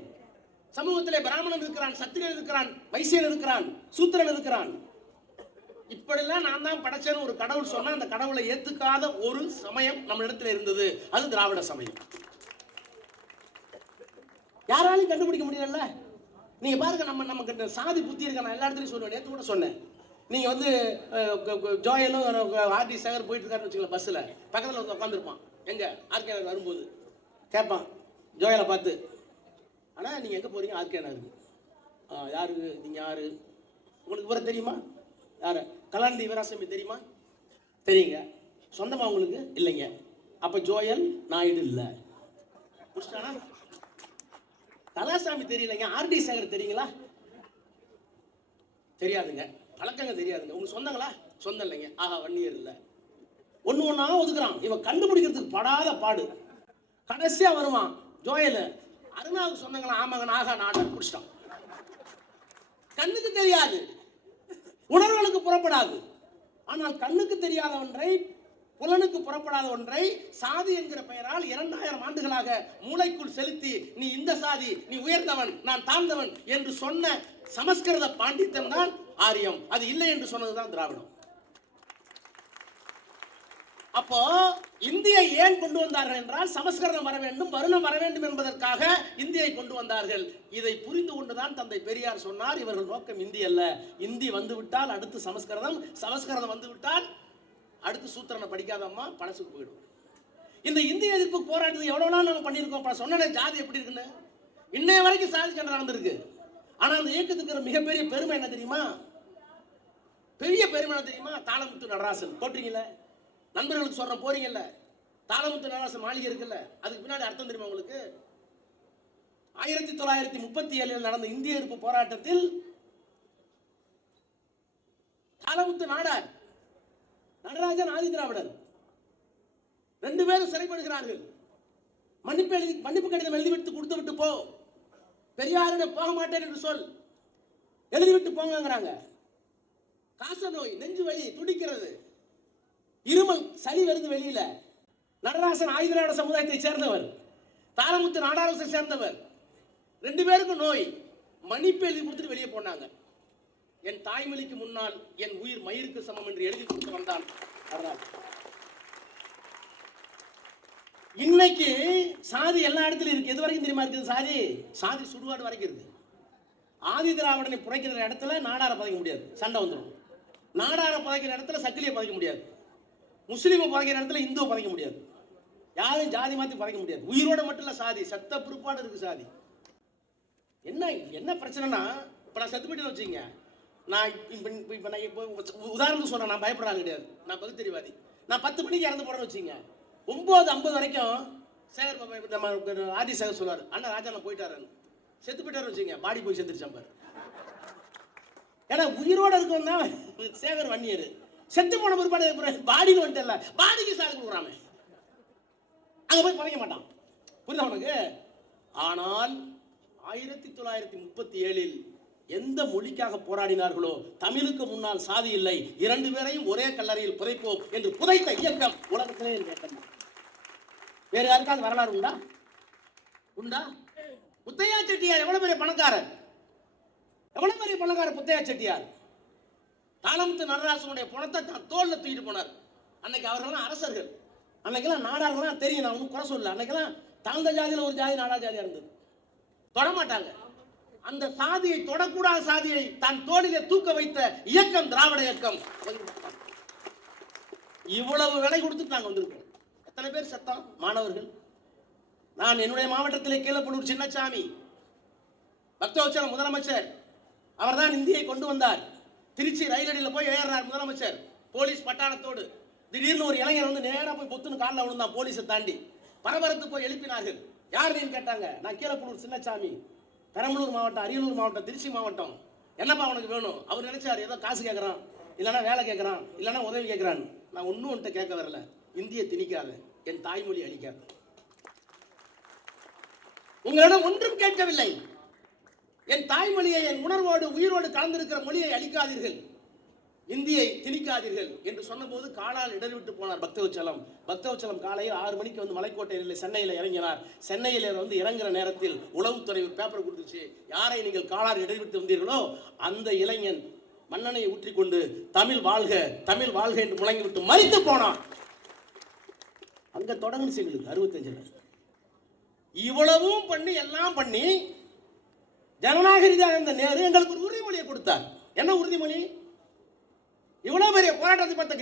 சமூகத்திலே பிராமணன் இருக்கிறான், சத்திரியன் இருக்கிறான், வைசியன் இருக்கிறான், சூத்திரன் இருக்கிறான். இப்படிலாம் நான் தான் படைச்சேன்னு ஒரு கடவுள் சொன்னா அந்த கடவுளை ஏத்துக்காத ஒரு சமயம் நம்ம இடத்துல இருந்தது. அது திராவிட சமயம். யாராலையும் கண்டுபிடிக்க முடியல. நீங்க பாருங்க, நமக்கு சாதி புத்தி இருக்க. நான் எல்லா இடத்துலையும் சொல்லுவேன், நேற்று கூட சொன்னேன். நீங்க வந்து ஜோயலும் ஆர்டி சேகர் போயிட்டு இருக்காருன்னு வச்சுக்கலாம், பஸ்ஸில் பக்கத்தில் வந்து உட்காந்துருப்பான். எங்க ஆர்கே நகர் வரும்போது கேட்பான் ஜோயலை பார்த்து, ஆனால் நீங்கள் எங்கே போகிறீங்க? ஆர்கே நகருக்கு. யாரு நீங்கள்? யாரு உங்களுக்கு இவரை தெரியுமா? யார்? கலாநிதி வீராசாமி தெரியுமா? தெரியுங்க. சொந்தமா உங்களுக்கு? இல்லைங்க. அப்போ ஜோயல் நாயுடு இல்லை. புரிஞ்சுட்டானா? கலாசாமி தெரியலைங்க. ஆர்டி சேகர் தெரியுங்களா? தெரியாதுங்க. பழக்கங்க தெரியாதுங்க. உங்களுக்கு சொந்தங்களா? சொந்தம் இல்லைங்க. ஆஹா, வன்னியர் இல்லை. ஒன்று ஒன்றா ஒதுக்குறான். இவன் கண்டுபிடிக்கிறதுக்கு படாத பாடு. கடைசியா வருவான் ஜோயல். அருணாவுக்கு சொந்தங்களா? ஆமாங்க. நாகா நாடர். பிடிச்சிட்டான். கண்ணுக்கு தெரியாது, உணர்வுகளுக்கு புறப்படாது. ஆனால் கண்ணுக்கு தெரியாத ஒன்றை, புலனுக்கு புறப்படாத ஒன்றை சாதி என்கிற பெயரால் 2000 ஆண்டுகளாக மூளைக்குள் செலுத்தி, நீ இந்த சாதி, நீ உயர்ந்தவன், நான் தாழ்ந்தவன் என்று சொன்ன சமஸ்கிருத பாண்டித்தன் தான் ஆரியம். அது இல்லை என்று சொன்னதுதான் திராவிடம். அப்போ இந்தியை ஏன் கொண்டு வந்தார்கள் என்றால், சமஸ்கிருதம் வர வேண்டும், வருணம் வர வேண்டும் என்பதற்காக இந்தியை கொண்டு வந்தார்கள். இதை புரிந்து கொண்டுதான் தந்தை பெரியார் சொன்னார், இவர்கள் நோக்கம் இந்தி அல்ல. இந்தி வந்துவிட்டால் அடுத்து சமஸ்கிருதம், சமஸ்கிருதம் வந்துவிட்டால் அடுத்து சூத்திரனை படிக்காதம்மா, பழசுக்கு போயிடும். இந்த இந்திய எதிர்ப்பு போராட்டத்தை எவ்வளவு நாள் நம்ம பண்ணியிருக்கோம். சொன்ன ஜாதி எப்படி இருக்குன்னு இன்னைய வரைக்கும் சாதி சண்டை நடந்திருக்கு. ஆனா அந்த இயக்கத்துக்கு மிகப்பெரிய பெருமை என்ன தெரியுமா? பெரிய பெருமை என்ன தெரியுமா? தாளமுத்து நடராசன் போட்டீங்கல்ல, நண்பர்களுக்கு சொல்ற போறீங்கல்ல, தாளமுத்து நடராசன் மாளிகை இருக்குல்ல, அதுக்கு பின்னாடி அர்த்தம் தெரியுமா உங்களுக்கு? 1937 நடந்த இந்திய எதிர்ப்பு போராட்டத்தில் தாளமுத்து நாடார், நடராஜன் ஆதி திராவிடர் 2 பேரும் சிறைப்படுகிறார்கள். மன்னிப்பு கடிதம் எழுதிவிட்டு கொடுத்து விட்டு போ, பெரியாரிடம் போக மாட்டேன் என்று சொல், எழுதிவிட்டு போங்கிறாங்க. காச நோய், நெஞ்சு வலி, துடிக்கிறது, இருமல், சளி வருது வெளியில. நடராசன் ஆதி திராவிட சமுதாயத்தை சேர்ந்தவர், தாளமுத்து நாடாரத்தை சேர்ந்தவர். 2 பேருக்கும் நோய். மன்னிப்பு எழுதி கொடுத்துட்டு வெளியே போனாங்க. என் தாய்மொழிக்கு முன்னால் என் உயிர் மயிருக்கு சமம் என்று எழுதி கொடுத்து வந்தான் நடராஜன். இன்னைக்கு சாதி எல்லா இடத்துலயும் இருக்கு. எது வரைக்கும் தெரியுமா இருக்குது சாதி? சாதி சுடுகாடு வரைக்கும் இருக்கு. ஆதி திராவிடனை புதைக்கிற இடத்துல நாடார புதைக்க முடியாது, சண்டை வந்துடும். நாடார புதைக்கிற இடத்துல சக்கிலியை புதைக்க முடியாது. முஸ்லீமை புதைக்கிற இடத்துல இந்துவை புதைக்க முடியாது. யாரும் ஜாதி மாத்தி புதைக்க முடியாது. உயிரோட மட்டும் இல்ல சாதி, சத்த பிற்பாடு இருக்கு சாதி. என்ன பிரச்சனைனா, இப்ப நான் செத்து போயிட்டு வச்சுங்க, நான் இப்போ உதாரணத்துக்கு சொல்றேன், நான் பயப்படுறாங்க கிடையாது, நான் பகுத்தறிவாதி. நான் 10 மணிக்கு இறந்து போறேன்னு வச்சுங்க, 9:50 வரைக்கும் சேகர் நம்ம ஆதி சேகர் சொல்லுவார், அண்ணா ராஜா நான் போயிட்டாருன்னு. செத்து போயிட்டாரு வச்சுங்க, பாடி போய் செத்துருச்சான் பாரு. ஏன்னா உயிரோட இருக்கவன் தான் சேகர் வன்னியர். செத்து போன பிற்பாடு பாடின்னு வந்துட்டல, பாடிக்கு சாகு கொடுக்குறாம அங்க போய் பழைக்க மாட்டான். புரியுதா உனக்கு? ஆனால் 1937 எந்த மொழிக்காக போராடினார்களோ, தமிழுக்கு முன்னால் சாதி இல்லை, 2 பேரையும் ஒரே கல்லறையில் புதைப்போம் என்று புதைத்த இயக்கம் உலகத்திலே இயக்கம். வேற யாருக்காவது வரலாறு உண்டா? உண்டா? முத்தையா செட்டியார் எவ்வளவு பெரிய பணக்காரர், எவ்வளவு பெரிய பணக்காரர் முத்தையா செட்டியார். தாளமுத்து நடராசனுடைய பணத்தை தான் தோல்ல தூக்கிட்டு போனார். அன்னைக்கு அவர்கள்லாம் அரசர்கள், அன்னைக்கெல்லாம் நாடார்கள்லாம் தெரியும், நான் ஒன்றும் குறை சொல்லல. அன்னைக்கெல்லாம் தாழ்ந்த ஜாதியில் ஒரு ஜாதி நாடா ஜாதியா இருந்தது, தொடமாட்டாங்க. அந்த சாதியை, தொடக்கூடாத சாதியை தன் தோளிலே தூக்க வைத்த இயக்கம் திராவிட இயக்கம். இவ்வளவு விலை கொடுத்து நாங்கள் வந்திருக்கோம். எத்தனை பேர் சத்தம்? மாணவர்கள். நான் என்னுடைய மாவட்டத்திலே கீழப்பள்ளூர் சின்னசாமி பக்தவச்சல முதலமைச்சர், அவர்தான் இந்தியை கொண்டு வந்தார். திருச்சி ரயிலடியில் போய் ஏறார் முதலமைச்சர் போலீஸ் பட்டாளத்தோடு. திடீர்னு ஒரு இளைஞர் வந்து நேரா போய் பொத்துன்னு காலில் விழுந்தான், போலீஸை தாண்டி. பரபரத்து போய் எழுப்பினார்கள். யார் நீன்னு கேட்டாங்க. நான் கீழப்பள்ளூர் சின்னசாமி, பெரம்பலூர் மாவட்டம், அரியலூர் மாவட்டம், திருச்சி மாவட்டம். என்னப்பா உனக்கு வேணும்? அவர் நினைச்சார் ஏதோ காசு கேட்கறான், இல்லைன்னா வேலை கேட்கறான், இல்லைன்னா உதவி கேட்கறான். நான் ஒன்னும் உன்ட்ட கேட்க வரல, இந்தியை திணிக்காத, என் தாய்மொழி அழிக்காத. உங்களிடம் ஒன்றும் கேட்கவில்லை. என் தாய்மொழியை, என் உணர்வோடு உயிரோடு கலந்திருக்கிற மொழியை அழிக்காதீர்கள். இந்தியை திணிக்காதீர்கள் என்று சொன்னபோது காலால் இடர்விட்டு போனார் பக்தவச்சலம். பக்தவச்சலம் காலையில் 6 மணிக்கு வந்து மலைக்கோட்டையில் சென்னையில் இறங்கினார். சென்னையில் வந்து இறங்குற நேரத்தில் உளவுத்துறை ஒரு பேப்பர் கொடுத்துச்சு, யாரை நீங்கள் காலால் இடர்விட்டு வந்தீர்களோ அந்த இளைஞன் மண்ணெண்ணை ஊற்றிக்கொண்டு தமிழ் வாழ்க தமிழ் வாழ்க என்று முழங்கி விட்டு மரித்து போனான். அங்க தொடங்குச்சு எங்களுக்கு 65. இவ்வளவும் பண்ணி எல்லாம் பண்ணி ஜனநாயக ரீதியாக இருந்த நேரு எங்களுக்கு ஒரு உறுதிமொழியை கொடுத்தார். என்ன உறுதிமொழி? இவ்வளவு பெரிய போராட்டத்தை பார்த்த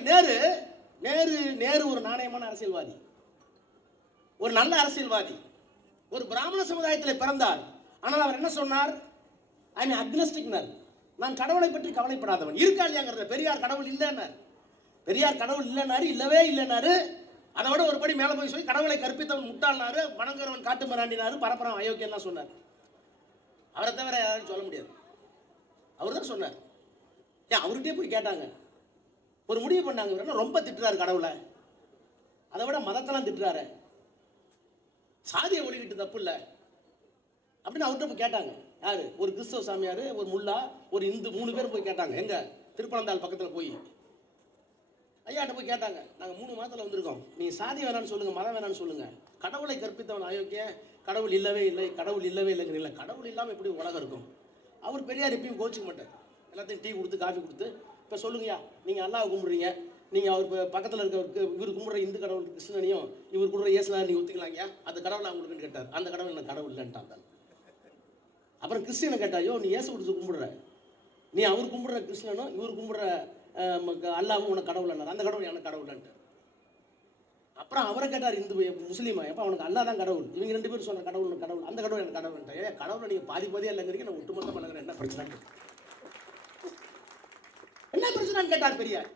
நேரு ஒரு நாணயமான அரசியல்வாதி, ஒரு நல்ல அரசியல்வாதி, ஒரு பிராமண சமுதாயத்தில் பிறந்தார். ஆனால் அவர் என்ன சொன்னார்? ஐ மீன் அக்னஸ்டிக்னர், நான் கடவுளை பற்றி கவலைப்படாதவன். இருக்கா இல்லையாங்கிறத. பெரியார் கடவுள் இல்லைன்னார். பெரியார் கடவுள் இல்லைனாரு, இல்லவே இல்லைனாரு. அதை விட ஒரு படி மேலே போய் சொல்லி கடவுளை கற்பித்தவன் முட்டாள்னாரு, வணங்குறவன் காட்டு மிராண்டினாரு, பரப்புறவன் அயோக்கியெல்லாம் சொன்னார். அவரை தவிர யாரும் சொல்ல முடியாது. அவர் தான் சொன்னார். ஏன் அவர்கிட்டே போய் கேட்டாங்க, ஒரு முடிவு பண்ணாங்க, ரொம்ப திட்டுறாரு கடவுளை, அதை விட மதத்தெல்லாம் திட்டுறாரு, சாதியை ஒழிக்கிட்டு தப்பு இல்லை அப்படின்னு அவர்கிட்ட போய் கேட்டாங்க. யாரு? ஒரு கிறிஸ்தவ சாமியார், ஒரு முல்லா, ஒரு இந்து, 3 பேர் போய் கேட்டாங்க. எங்க? திருப்பனந்தாள் பக்கத்தில் போய் ஐயாட்ட போய் கேட்டாங்க. நாங்கள் 3 மாதத்தில் வந்திருக்கோம், நீங்கள் சாதி வேணான்னு சொல்லுங்க, மதம் வேணான்னு சொல்லுங்க, கடவுளை கற்பித்தவன் அயோக்கிய, கடவுள் இல்லவே இல்லை, கடவுள் இல்லவே இல்லைங்கிறீங்களா, கடவுள் இல்லாமல் எப்படி உலகம் இருக்கும்? அவர் பெரியார் எப்பயும் கோச்சிக்க மாட்டார். எல்லாத்தையும் டீ கொடுத்து காஃபி கொடுத்து, இப்போ சொல்லுங்கய்யா, நீங்கள் அல்லாஹ் கும்பிடுறீங்க, நீங்கள் அவர் பக்கத்தில் இருக்க இவர் கும்பிட்ற இந்து கடவுள் கிருஷ்ணனையும் இவர் கும்பிட்ற இயேசுநாதர் நீங்கள் ஒத்துக்கலாங்கய்யா, அந்த கடவுள் அவங்களுக்குன்னு கேட்டார். அந்த கடவுள் என்ன கடவுள் இல்லைன்ட்டான். அப்புறம் கிறிஸ்டியனை கேட்டாயோ, நீ இயேசு கொடுத்து கும்பிடுற, நீ அவர் கும்பிட்ற கிருஷ்ணனும் இவர் கும்பிட்ற அல்லாவும் உனக்கு கடவுள் என்ன, அந்த கடவுள் எனக்கு கடவுள்ன்ட்டு. அப்புறம் அவரை கேட்டார் இந்து முஸ்லீமா, எப்போ அவனுக்கு அல்லா தான் கடவுள், இவங்க 2 பேரும் சொன்ன கடவுள் கடவுள், அந்த கடவுள் எனக்கு கடவுள்ன்ட்டு. ஏன் கடவுளை நீங்கள் பாதியாக இல்லைங்கிறீங்க, நான் ஒட்டுமொத்தமாக பண்ணுறேன், என்ன பிரச்சனை என்ன பிரச்சனைன்னு கேட்டார் பெரியார்.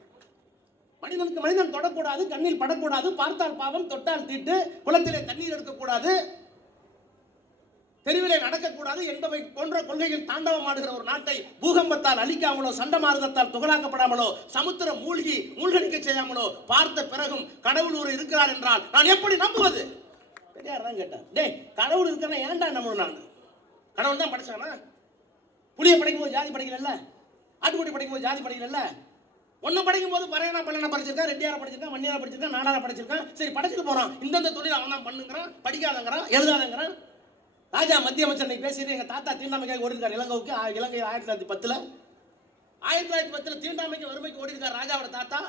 மனிதனுக்கு மனிதன் தொடக்கூடாது, கண்ணில் படக்கூடாது, பார்த்தால் பாவம், தொட்டால் தீட்டு, குளத்திலே தண்ணீர் எடுக்கக்கூடாது, தெருவிலே நடக்கக்கூடாது என்பவை போன்ற கொள்கைகள் தாண்டவமாடுகிற ஒரு நாட்டை பூகம்பத்தால் அழிக்காமலோ, சண்டமாறுதத்தால் துகளாக்கப்படாமலோ, சமுத்திரம் மூழ்கடிக்க செய்யாமலோ பார்த்த பிறகும் கடவுள் ஒரு இருக்கிறார் என்றால் நான் எப்படி நம்புவது? பெரியார் தான் கேட்டார். டேய், கடவுள் இருக்கிறனா ஏன்டா நம்பணும்? நான் கடவுள் தான் படிச்சானா? புளிய படிக்கும் போது ஜாதி படிக்கல, ஆட்டுக்குட்டி படிக்கும் போது ஜாதி படிக்கல, ஒன்னும் படிக்கும் போது பறையனா பல்லனா படிச்சிருக்கான், ரெட்டியாரா படிச்சிருக்கான், மண்ணியாரா படிச்சிருக்கான், நாடாரா படிச்சிருக்கான். சரி, படிச்சுட்டு போறான், இந்தந்த தொழில் அவன் தான் பண்ணுங்கிறான், படிக்காதங்கிறான், எழுதாதங்கிறான். ராஜா மத்திய அமைச்சர் பேசிட்டு எங்க தாத்தா தீண்டாமைக்காக ஓடி இருக்காரு இலங்கைக்கு. இலங்கை 1910 தீண்டாமைக்கு வறுமைக்கு ஓடி இருக்காரு ராஜாவோட தாத்தா.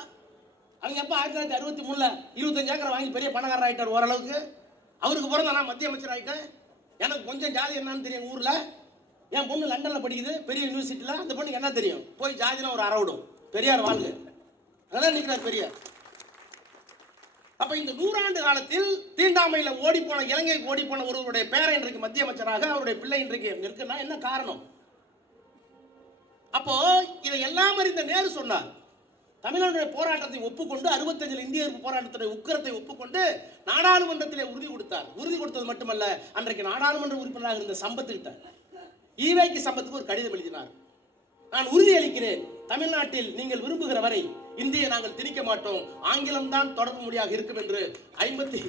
அவங்க அப்பா 1963 25 ஏக்கரை வாங்கி பெரிய பணக்காரர் ஆயிட்டார் ஓரளவுக்கு. அவருக்கு பிறந்த நான் மத்திய அமைச்சர் ஆயிட்டேன். எனக்கு கொஞ்சம் ஜாதி என்னன்னு தெரியும். ஊர்ல என் பொண்ணு லண்டன்ல படிக்குது பெரிய யூனிவர்சிட்டியில. அந்த பொண்ணுக்கு என்ன தெரியும்? போய் ஜாதினா ஒரு அரவிடும். பெரியார் வாழ்க. அதான் நிற்கிறார் பெரியார். அப்ப இந்த 100 ஆண்டு காலத்தில் தீண்டாமையில ஓடிப்போன, இலங்கைக்கு ஓடிப்போன ஒருவருடைய பேரை இன்றைக்கு மத்திய அமைச்சராக, அவருடைய பிள்ளை இன்றைக்கு இருக்குன்னா என்ன காரணம்? அப்போ இதை எல்லாம் அறிந்த நேரு சொன்னார், தமிழர்களுடைய போராட்டத்தை ஒப்புக்கொண்டு 65 இந்திய போராட்டத்துடைய உக்கிரத்தை ஒப்புக்கொண்டு நாடாளுமன்றத்திலே உறுதி கொடுத்தார். உறுதி கொடுத்தது மட்டுமல்ல, அன்றைக்கு நாடாளுமன்ற உறுப்பினராக இருந்த சம்பத்துக்கிட்ட ஈவேக்கு சம்பத்துக்கு ஒரு கடிதம் எழுதினார். நான் உறுதி அளிக்கிறேன், தமிழ்நாட்டில் நீங்கள் விரும்புகிற வரை இந்தியை நாங்கள் திணிக்க மாட்டோம், ஆங்கிலம் தான் தொடர்பு மொழியாக இருக்கும் என்று 62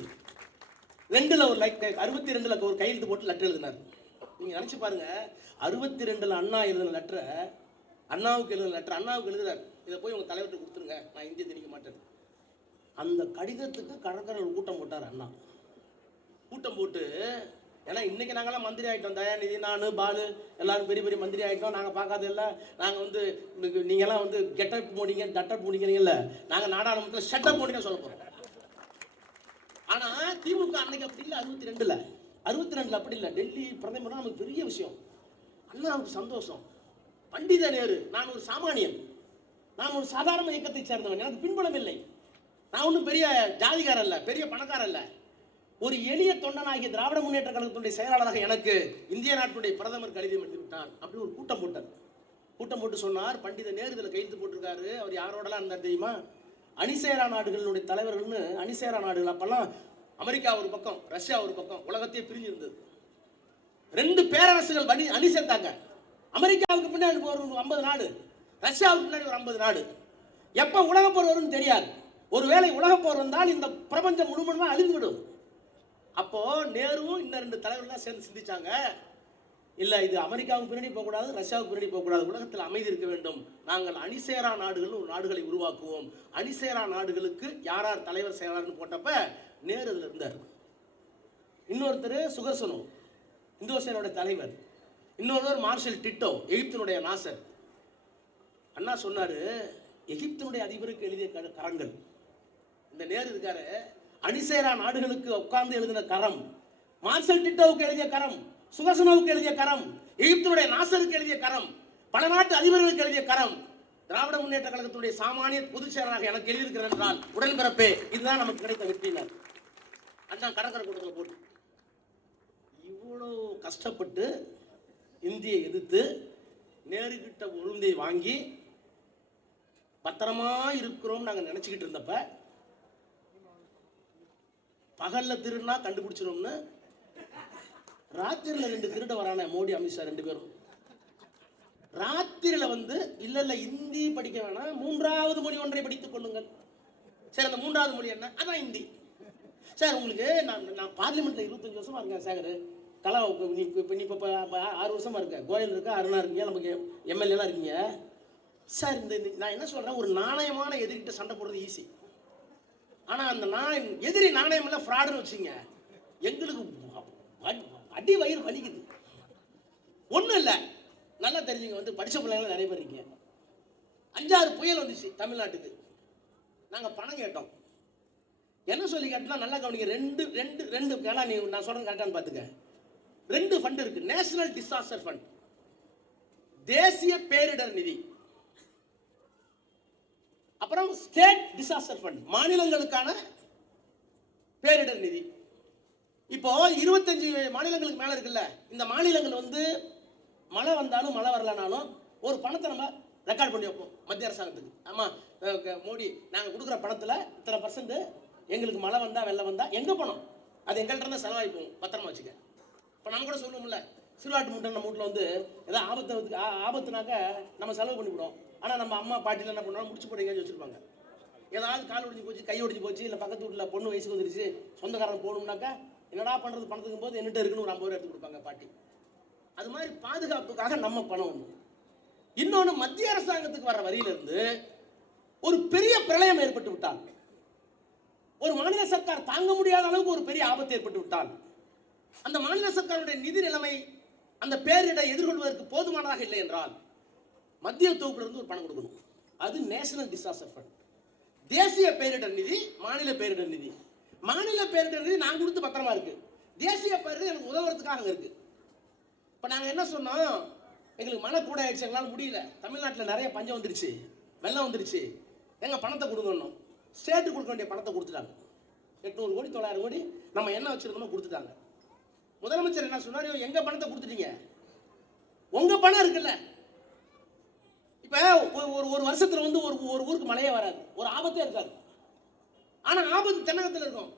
ஒரு கையெழுத்து போட்டு லெட்டர் எழுதினார். நீங்க நினைச்சு பாருங்க, 62 அண்ணா எழுதின லெட்டரை, அண்ணாவுக்கு எழுதின லெட்டர் அண்ணாவுக்கு எழுதுறாரு, இதை போய் உங்க தலைவர்கிட்ட கொடுத்துருங்க, நான் இந்தியை திணிக்க மாட்டேன். அந்த கடிதத்துக்கு கடற்கரை கூட்டம் போட்டார் அண்ணா. கூட்டம் போட்டு, ஏன்னா இன்னைக்கு நாங்களாம் மந்திரி ஆகிட்டோம், தயாநிதி, நான், பாலு எல்லாரும் பெரிய பெரிய மந்திரி ஆகிட்டோம். நாங்கள் பார்க்காத இல்லை, நாங்கள் வந்து நீங்கள்லாம் வந்து கெட்டப் போனீங்க, டட்டப் போனீங்கல்ல, நாங்கள் நாடாளுமன்றத்தில் ஷட்டப் போனீங்கன்னு சொல்ல போகிறோம். ஆனால் திமுக அன்னைக்கு அப்படி இல்லை. 62 அப்படி இல்லை. டெல்லி பிரதமர் நமக்கு பெரிய விஷயம். அண்ணாவுக்கு சந்தோஷம். பண்டித நேரு, நான் ஒரு சாமானியன், நான் ஒரு சாதாரண இயக்கத்தை சேர்ந்தவன், எனக்கு பின்புலம் இல்லை, நான் ஒன்றும் பெரிய ஜாதிகார அல்ல, பெரிய பணக்கார அல்ல, ஒரு எளிய தொண்டனாகிய திராவிட முன்னேற்ற கழகத்துடைய செயலாளராக எனக்கு இந்திய நாட்டுடைய பிரதமர் கடிதம் எழுதி விட்டார். அப்படி ஒரு கூட்டம் போட்டார். கூட்டம் போட்டு சொன்னார், பண்டித நேரு இதில் கையெழுத்து போட்டிருக்காரு. அவர் யாரோடலாம் இருந்தார் தெரியுமா? அணிசேரா நாடுகளுடைய தலைவர்கள்னு. அணிசேரா நாடுகள் அப்பெல்லாம் அமெரிக்கா ஒரு பக்கம், ரஷ்யா ஒரு பக்கம், உலகத்தையே பிரிஞ்சு இருந்தது. 2 பேரரசுகள் அணி சேர்த்தாங்க. அமெரிக்காவுக்கு பின்னாடி ஒரு 50 நாடு, ரஷ்யாவுக்கு பின்னாடி ஒரு 50 நாடு. எப்ப உலகப்போர் வரும்னு தெரியாது. ஒருவேளை உலகப்போர் வந்தால் இந்த பிரபஞ்சம் முழுமையாக அழிந்துவிடும். அப்போ நேருவும் இன்னும் 2 தலைவர்கள் சேர்ந்து சிந்திச்சாங்க, இல்ல இது அமெரிக்காவுக்கு பின்னாடி போகக்கூடாது, ரஷ்யாவுக்கு பின்னாடி போகக்கூடாது, உலகத்தில் அமைதி இருக்க வேண்டும், நாங்கள் அணிசேரா நாடுகள் ஒரு நாடுகளை உருவாக்குவோம், அணிசேரா நாடுகளுக்கு யார் யார் தலைவர் செயலாளர்னு போட்டப்ப நேரு அதுல இருந்தார். இன்னொருத்தர் சுகர்சனோ இந்தோசேனோட தலைவர், இன்னொருவர் மார்ஷல் டிட்டோ எகிப்தினுடைய நாசர். அண்ணா சொன்னாரு, எகிப்தினுடைய அதிபருக்கு எழுதிய கரங்கள், இந்த நேரு இருக்காரு அணிசேரா நாடுகளுக்கு உட்கார்ந்து எழுதின கரம், மார்ஷல் டிட்டோவுக்கு எழுதிய கரம், சுகர்சனோவுக்கு எழுதிய கரம், எகிப்தினுடைய நாசருக்கு எழுதிய கரம், பல நாட்டு அதிபர்களுக்கு எழுதிய கரம், திராவிட முன்னேற்ற கழகத்தினுடைய சாமானிய பொதுச் செயலராக எனக்கு எழுதியிருக்கிறேன் என்றால் உடன்பிறப்பே, இதுதான் நமக்கு கிடைத்த வெற்றினர். அண்ணா கடற்கரை கூட்டத்தில் போட்டு இவ்வளோ கஷ்டப்பட்டு இந்தியை எதிர்த்து நேருகிட்ட உருந்தை வாங்கி பத்திரமா இருக்கிறோம் நாங்கள் நினைச்சுக்கிட்டு இருந்தப்ப, பகல்ல திருடுனா கண்டுபிடிச்சிரும்னு ராத்திரில 2 திருட வரான மோடி அமித்ஷா 2 பேரும் ராத்திரில வந்து இல்ல இந்தி படிக்க வேணாம், 3வது மொழி ஒன்றை படித்துக் கொள்ளுங்கள். சரி, அந்த 3வது மொழி என்ன? அதான் இந்தி. சார் உங்களுக்கு நான் பார்லிமெண்ட்ல 25 வருஷமா இருக்கேன் சேகர், கலா நீ இப்போ 6 வருஷமா இருக்க, கோயில் இருக்கா, அருணா இருக்கீங்க, நமக்கு எம்எல்ஏலாம் இருக்கீங்க. சார் இந்த நான் என்ன சொல்றேன், ஒரு நாணயமான எதிரிகிட்ட சண்டை போடுறது ஈஸி. ஆனா அந்த எதிரி நாணயம் இல்ல ஃப்ராடுன்னு வச்சுங்க, எங்களுக்கு அடி வயிறு வலிக்குது. ஒன்றும் இல்லை, நல்லா தெரிஞ்சுங்க, வந்து படித்த பிள்ளைங்க நிறைய பேர் இருக்கீங்க. 5-6 புயல் வந்துச்சு தமிழ்நாட்டுக்கு, நாங்கள் பணம் கேட்டோம். என்ன சொல்லி கேட்டோம்னா, நல்லா கவனிங்க, ரெண்டு கேளா, நீ நான் சொல்கிறேன் கரெக்டானு பார்த்துக்க. 2 ஃபண்ட் இருக்கு, நேஷனல் டிசாஸ்டர் ஃபண்ட், தேசிய பேரிடர் நிதி, அப்புறம் ஸ்டேட் டிசாஸ்டர் ஃபண்ட், மாநிலங்களுக்கான பேரிடர் நிதி. இப்போ 25 மாநிலங்களுக்கு மேல இருக்குல்ல, இந்த மாநிலங்கள் வந்து மழை வந்தாலும் மழை வரலனாலும் ஒரு பணத்தை நம்ம ரெக்கார்ட் பண்ணி வைப்போம் மத்திய அரசாங்கத்துக்கு. ஆமா மோடி, நாங்கள் கொடுக்குற பணத்தில் இத்தனை % எங்களுக்கு மழை வந்தா வெள்ளம் வந்தா எங்க பணம், அது எங்கள்கிட்ட இருந்தால் செலவாய்ப்போம், பத்திரமா வச்சுக்க. இப்போ நம்ம கூட சொல்லுவோம்ல, சிறுவாட்டு மூட்டை நம்ம வீட்டில் வந்து ஏதாவது ஆபத்துனாக்க நம்ம செலவு பண்ணிவிடுவோம். ஆனால் நம்ம அம்மா பாட்டியில் என்ன பண்ணுவாங்க, முடிச்சு போட்டு எங்கேயாச்சும் வச்சுருப்பாங்க. ஏதாவது கால் ஒடிஞ்சு போச்சு, கை ஒடிஞ்சு போச்சு, இல்லை பக்கத்து வீட்டில் பொண்ணு வயசுக்கு வந்துருச்சு, சொந்தக்காரன் போகணும்னாக்கா என்னடா பண்ணுறது, பணத்துக்கும் போது என்னட்டு இருக்குன்னு ஒரு 50 ரூபா எடுத்து கொடுப்பாங்க பாட்டி. அது மாதிரி பாதுகாப்புக்காக நம்ம பணம் ஒன்று. இன்னொன்று, மத்திய அரசாங்கத்துக்கு வர வரியிலிருந்து ஒரு பெரிய பிரளயம் ஏற்பட்டு விட்டால், ஒரு மாநில சர்க்கார் தாங்க முடியாத அளவுக்கு ஒரு பெரிய ஆபத்து ஏற்பட்டு விட்டால், அந்த மாநில சர்க்காருடைய நிதி நிலைமை அந்த பேரிடரை எதிர்கொள்வதற்கு போதுமானதாக இல்லை என்றால் மத்திய தொகுப்பிலிருந்து ஒரு பணம் கொடுக்கணும். அது நேஷனல் டிசாஸ்டர் ஃபண்ட். தேசிய பேரிடர் நிதி, மாநில பேரிடர் நிதி. மாநில பேரிடர் நிதி நான் கொடுத்து பத்திரமா இருக்கு, தேசிய பேரிடர் எனக்கு உதவுறதுக்காக இருக்கு. இப்போ நாங்கள் என்ன சொன்னோம், எங்களுக்கு மழை கூட ஆயிடுச்சு, எங்களால் முடியல, தமிழ்நாட்டில் நிறைய பஞ்சம் வந்துருச்சு, வெள்ளம் வந்துருச்சு, எங்கள் பணத்தை கொடுக்கணும். ஸ்டேட்டு கொடுக்க வேண்டிய பணத்தை கொடுத்துட்டாங்க. 800 கோடி 900 கோடி நம்ம என்ன வச்சிருக்கோமோ கொடுத்துட்டாங்க. முதலமைச்சர் என்ன சொன்னார், எங்க பணத்தை கொடுத்துட்டீங்க, உங்க பணம் இருக்குல்ல. இப்ப ஒரு வருஷத்துல வந்து ஒரு ஊருக்கு மழையே வராது, ஒரு ஆபத்தே இருக்காது. ஆனா ஆபத்து தென்னகத்தில் இருக்கும்,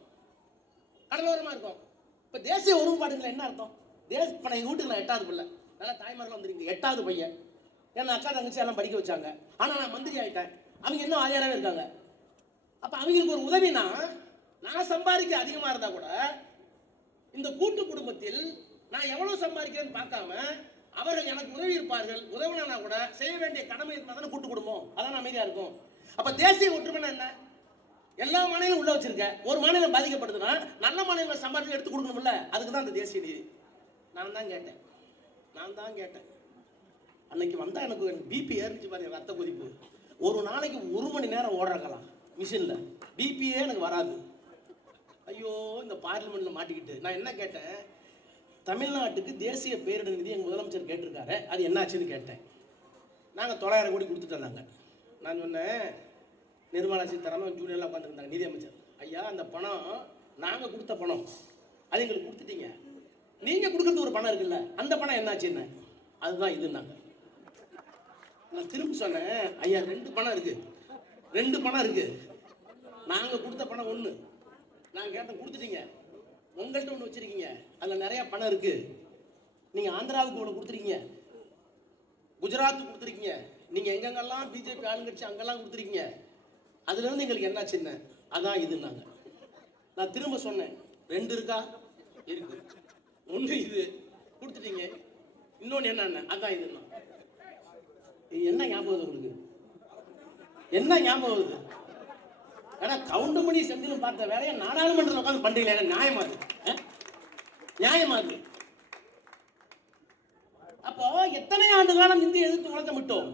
கடலோரமா இருக்கும். இப்ப தேசிய ஒருமைப்பாடுகள் என்ன அர்த்தம்? இப்ப நான் எங்க வீட்டுக்கு நான் 8வது பிள்ளை, நல்லா தாய்மார்கள் வந்துருக்கீங்க, 8வது பையன், ஏன்னா அக்கா தங்கச்சி எல்லாம் படிக்க வச்சாங்க. ஆனா நான் மந்திரி ஆயிட்டேன், அவங்க இன்னும் ஆயாராவே இருக்காங்க. அப்ப அவங்களுக்கு ஒரு உதவினா, நான் சம்பாதிக்க அதிகமா இருந்தா கூட இந்த கூட்டு குடும்பத்தில் நான் எவ்வளவு சம்பாதிக்கிறேன்னு பார்க்காம அவர்கள் எனக்கு உதவி இருப்பார்கள், உதவினா கூட செய்ய வேண்டிய கடமை இருந்தால் கூட்டு குடும்பம், அதான் அமைதியா இருக்கும். அப்ப தேசிய ஒற்றுமை என்ன? எல்லா மாநிலம் உள்ள வச்சிருக்க, ஒரு மாநிலம் பாதிக்கப்படுதுன்னா நல்ல மாநிலம் சம்பாதிச்சு எடுத்து கொடுக்கணும்ல, அதுக்கு தான் அந்த தேசிய நிதி. நான் தான் கேட்டேன் அன்னைக்கு வந்தா எனக்கு பிபி ஏறிச்சு பாருங்க, ரத்த கொதிப்பு. ஒரு நாளைக்கு 1 மணி நேரம் ஓடுறாங்களாம் மிஷின்ல, பிபியே எனக்கு வராது. ஐயோ, இந்த பார்லிமெண்ட்ல மாட்டிக்கிட்டு நான் என்ன கேட்டேன், தமிழ்நாட்டுக்கு தேசிய பேரிடர் நிதி எங்கள் முதலமைச்சர் கேட்டிருக்காரு, அது என்னாச்சுன்னு கேட்டேன். நாங்கள் 900 கோடி கொடுத்துட்டோம். நான் சொன்னேன், நிர்மலா சீதாராமன் ஜூனியர்லாம் உட்காந்துருந்தாங்க, நிதி அமைச்சர் ஐயா, அந்த பணம் நாங்கள் கொடுத்த பணம், அது எங்களுக்கு கொடுத்துட்டீங்க, நீங்கள் கொடுக்கறது ஒரு பணம் இருக்குல்ல, அந்த பணம் என்னாச்சுன்னு. அதுதான் இதுன்னாங்க. நான் திரும்ப சொன்னேன், ஐயா 2 பணம் இருக்கு, 2 பணம் இருக்கு. நாங்கள் கொடுத்த பணம் 1, நான் கேட்டேன் கொடுத்துட்டீங்க, உங்கள்கிட்ட 1 வச்சிருக்கீங்க, அதில் நிறைய பணம் இருக்கு. நீங்கள் ஆந்திராவுக்கு 1 கொடுத்துருக்கீங்க, குஜராத்துக்கு கொடுத்துருக்கீங்க, நீங்கள் எங்கெங்கெல்லாம் பிஜேபி ஆளுங்கட்சி அங்கெல்லாம் கொடுத்துருக்கீங்க, அதுலேருந்து எங்களுக்கு என்ன சின்ன, அதான் இதுன்னாங்க. நான் திரும்ப சொன்னேன், 2 இருக்கா? இருக்கு. 1 இது கொடுத்துட்டீங்க, இன்னொன்னு என்ன அதான் இது என்ன ஞாபகம் உங்களுக்கு? என்ன ஞாபகம் வருது? ஏன்னா கவுண்டமணி செந்திலும் பார்த்த வேலையை நாடாளுமன்றத்தில் உட்காந்து பண்றீங்களா? நியாயமா இருக்கு? நியாயமா இருக்கு? அப்போ எத்தனை ஆண்டு காலம் இந்திய எதிர்த்து முழக்கமிட்டோம்.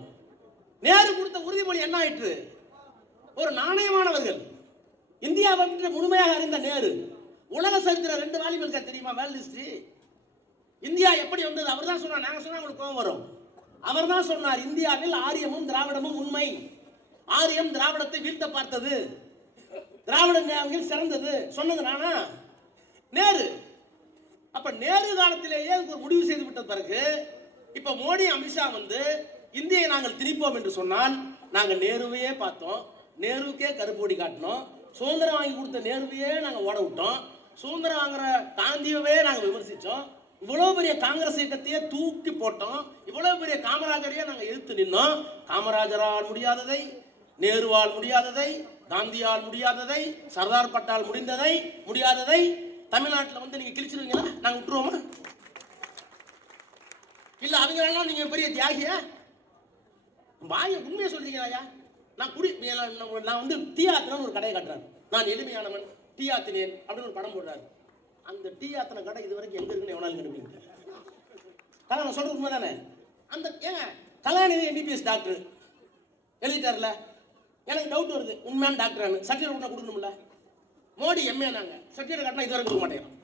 நேரு கொடுத்த உறுதிமொழி என்ன ஆயிற்று? ஒரு நாணயமானவர்கள் இந்தியாவை பற்றி முழுமையாக அறிந்த நேரு உலக சரித்திர 2 வாலிபல்க தெரியுமா? World history. இந்தியா எப்படி வந்தது அவர் தான் சொன்னார். நாங்க சொன்னா உங்களுக்கு கோபம் வரும். அவர் தான் சொன்னார், இந்தியாவில் ஆரியமும் திராவிடமும் உண்மை. ஆரியம் திராவிடத்தை வீழ்த்த பார்த்தது, திராவிடங்கள் சிறந்தது. சொன்னது நானா? நேரு. அப்ப நேரு காலத்திலேயே ஒரு முடிவு செய்து விட்ட பிறகு இப்ப மோடி அமித்ஷா வந்து இந்தியை நாங்கள் திணிப்போம் என்று சொன்னால், நாங்க நேருவையே பார்த்தோம், நேருக்கே கருப்பொடி காட்டினோம், சுதந்திரம் வாங்கி கொடுத்த நேருவையே நாங்க ஓட விட்டோம், சுதந்திரம் வாங்குற காந்தியவே நாங்க விமர்சிச்சோம், இவ்வளவு பெரிய காங்கிரஸ் இயக்கத்தையே தூக்கி போட்டோம், இவ்வளவு பெரிய காமராஜரையே நாங்க எதிர்த்து நின்னோம். காமராஜரால் முடியாததை, நேருவால் முடியாததை, காந்தியால் முடியாததை, சர்தார் பட்டால் முடியாததை தமிழ்நாட்டில் வந்து நீங்க கிழிச்சிருவீங்களா? நாங்க விட்டுருவோமா? இல்ல அவங்க நீங்க பெரிய தியாகியா? வாய உண்மையை சொல்றீங்களா? நான் வந்து டீ ஆத்தின ஒரு கடையை கட்டுறாரு, நான் எளிமையானவன் டீ ஆத்தினேன் அப்படின்னு ஒரு படம் போடுறாரு. அந்த டீ ஆத்தின கடை இது வரைக்கும் எங்க இருக்குன்னு எவனாலும் கண்டுபிடிங்க. நான் சொல்றது உண்மை தானே? அந்த ஏங்க கலாநிதி எம்பிபிஎஸ் டாக்டர் எழுதிட்டார்ல, எனக்கு டவுட் வருது, உண்மையான டாக்டர் சர்டிஃபிகேட் கொடுக்கணும்ல. மோடி எம்ஏ நாங்க சர்டிஃபிகேட் கட்டினா இதுவரை கொடுக்க மாட்டேங்கிறோம்.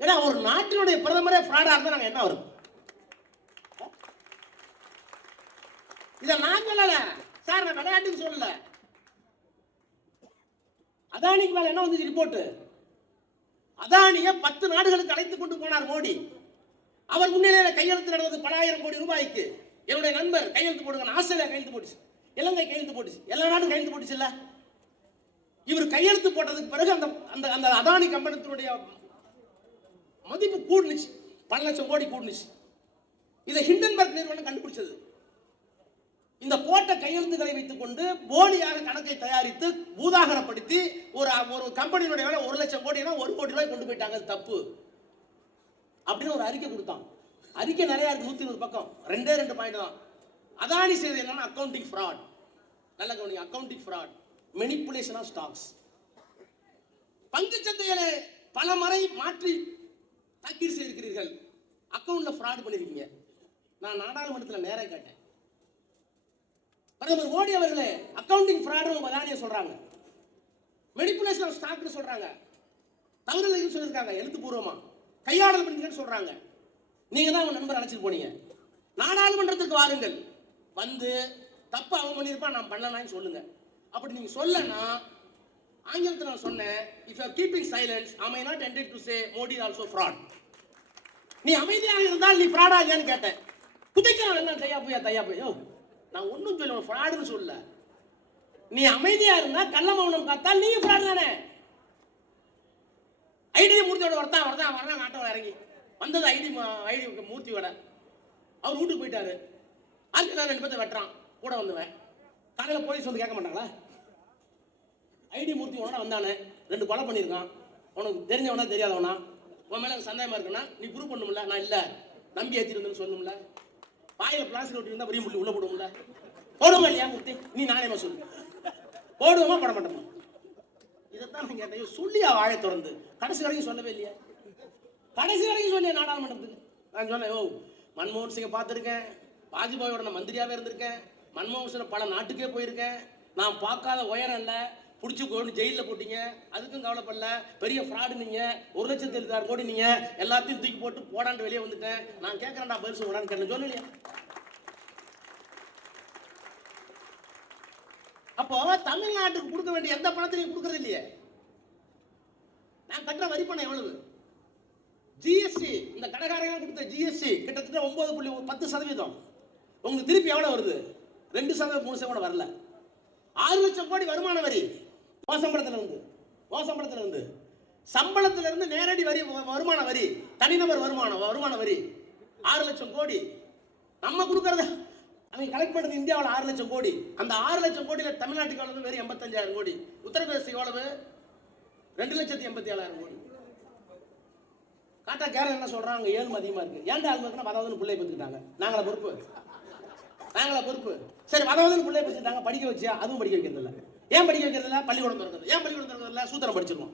ஏன்னா ஒரு நாட்டினுடைய பிரதமரே ஃப்ராடா இருந்தா நாங்க என்ன வரும்? இத நான் சொல்லல சார், நான் விளையாட்டுன்னு சொல்லல. அதானிக்கு மேல என்ன வந்து ரிப்போர்ட்? அதானிய 10 நாடுகளுக்கு அழைத்து கொண்டு போனார் மோடி. அவர் முன்னிலையில கையெழுத்து நடந்தது பல ஆயிரம் கோடி ரூபாய்க்கு. என்னுடைய நண்பர் கையெழுத்து போடுங்க, ஆஸ்திரேலியா கையெழுத்து போட்டுச்சு, இலங்கை கையெழுத்து போட்டுச்சு, எல்லா நாடும் கையெழுத்து போட்டுச்சு இல்ல. இவர் கையெழுத்து போட்டதுக்கு பிறகு அந்த அதானி கம்பெனியுடைய மதிப்பு கூடுனுச்சு, 10 லட்சம் கோடி கூடுனுச்சு. இதை ஹிண்டன்பர்க் நிறுவனம் கண்டுபிடிச்சது. இந்த போட்ட கையெழுத்துக்களை வைத்துக் கொண்டு போலியாக கணக்கை தயாரித்து பூதாகரப்படுத்தி ஒரு கம்பெனியுடைய வேலை 1 லட்சம் கோடினா 1 கோடி ரூபாய் கொண்டு போயிட்டாங்க, தப்பு அப்படின்னு ஒரு அறிக்கை கொடுத்தான். அறிக்கை நிறைய இருக்கு, 120 பக்கம். 2 பாயிண்ட் தான். அதானி செய்தது என்னன்னா அக்கவுண்டிங் ஃப்ராட். நல்ல கவனிங்க, accounting fraud, manipulation of stocks. பங்கு சந்தைகளை பல முறை மாற்றி தாக்கீடு செய்திருக்கிறீர்கள், அக்கவுண்ட்ல ஃப்ராட் பண்ணிருக்கீங்க. நான் நாடாளுமன்றத்தில் நேரே கேட்டேன், பிரதமர் மோடி அவர்களே அக்கவுண்டிங் ஃப்ராட் அதானியை சொல்றாங்க, மெனிப்புலேஷன் ஆஃப் ஸ்டாக் சொல்றாங்க, தவறுகள் சொல்லியிருக்காங்க, எழுத்துப்பூர்வமா கையாடல் பண்ணீங்கன்னு சொல்றாங்க. நீங்க தான் உங்க நண்பர் அழைச்சிட்டு போனீங்க. நாடாளுமன்றத்திற்கு வாருங்கள், வந்து தப்பு அவன் பண்ணியிருப்பான், நான் பண்ணலான்னு சொல்லுங்க. அப்படி நீங்க சொல்லனா, ஆங்கிலத்தில் நான் சொன்னேன், if you are keeping silence I may not intend to say Modi is also fraud. நீ அமைதியாக இருந்தால் நீ ஃப்ராடா இல்லையான்னு கேட்டேன். குதிக்கிறான் எல்லாம் தையா போய் நான் ஒன்றும் சொல்ல ஃப்ராடுன்னு சொல்ல. நீ அமைதியா இருந்தா கள்ள மௌனம் காத்தால் நீ ஃப்ராடு தானே. ஐடி மூர்த்தியோட வரதான் ஆட்டோவில் இறங்கி வந்தது ஐடி மூர்த்தியோட. அவர் வீட்டுக்கு போயிட்டாரு. அதுக்கு 2 பேர்த்த வெட்டுறான் கூட வந்துவேன். காலையில் போலீஸ் வந்து கேட்க மாட்டாங்களா? ஐடி மூர்த்தி உடனே வந்தானே, 2 கொலை பண்ணியிருக்கான், உனக்கு தெரிஞ்சவனா தெரியாதவனா, உன் மேலே சந்தேகமா இருக்குன்னா நீ ப்ரூவ் பண்ணும்ல. நான் இல்லை நம்பி ஏற்றிருந்தேன்னு சொல்லணும்ல. வாயில பிளாஸ்டிக் ஒட்டி இருந்தால் பெரிய முள்ளி உள்ள போடுவோம்ல. போடுவோமா இல்லையா மூர்த்தி? நீ நானேமா சொல்லு, போடுவோமா போட மாட்டோமா? இதைத்தான் நான் கேட்டேன். சொல்லியா வாயை தொடர்ந்து கடைசி வரைக்கும் சொல்லவே இல்லையா? கடைசி வரைக்கும் சொல்லியா நாடாளுமன்றத்துக்கு? நான் சொன்னேன், மன்மோகன் சிங்கை பார்த்துருக்கேன், வாஜ்பாயோட நான் மந்திரியாவே இருந்திருக்கேன், மன்மோகன் சிங் பல நாட்டுக்கே போயிருக்கேன், நான் பார்க்காத உயரம் இல்லை, பிடிச்சி கொண்டு ஜெயிலில் போட்டீங்க, அதுக்கும் கவலைப்படல, பெரிய ஃப்ராடு நீங்க, 1,76,000 கோடி நீங்க, எல்லாத்தையும் தூக்கி போட்டு போடாண்டு வெளியே வந்துட்டேன், நான் கேட்கறேன்டா பதில் சொல்லுடான்னு கேட்டேன். சொல்லலையா? அப்போ தமிழ்நாட்டுக்கு கொடுக்க வேண்டிய எந்த பணத்தையும் கொடுக்கறது இல்லையே. நான் கட்டுற வரி பணம் எவ்வளவு? ஜிஎஸ்டி, இந்த கடைக்காரங்க கொடுத்த ஜிஎஸ்டி கிட்டத்தட்ட 9.10%. உங்களுக்கு திருப்பி எவ்வளவு வருது? 2%, 3% கூட வரல. 6 லட்சம் கோடி வருமான வரி சம்பளத்துல இருந்து சம்பளத்துல இருந்து நேரடி வரி, வருமான வரி, தனிநபர் வருமான வரி 6 லட்சம் கோடி. நம்ம கொடுக்கறது அவங்க கலெக்ட் பண்ணது இந்தியாவில் 6 லட்சம் கோடி. அந்த 6 லட்சம் கோடியில தமிழ்நாட்டுக்கு எவ்வளவு? வெறும் 85,000 கோடி. உத்தரப்பிரதேசத்துக்கு எவ்வளவு? 2,87,000 கோடி. காட்டா கேரளா என்ன சொல்றான், அங்க ஏழ்மை அதிகமா இருக்கு. ஏன்டா ஏழ்மை இருக்குன்னா வதவதுன்னு பிள்ளை பெற்றுக்கிட்டாங்க. நாங்களா பொறுப்பு. சரி, வதவதுன்னு பிள்ளை பெற்றுக்கிட்டாங்க, படிக்க வச்சியா? அதுவும் படிக்க வைக்கிறது இல்லை. ஏன் படிக்க வைக்கிறது இல்லை? பள்ளிக்கூடம் திறக்கிறது. ஏன் பள்ளிக்கூடம் திறக்கிறது இல்லை? சூத்திரம் படிச்சிருவோம்.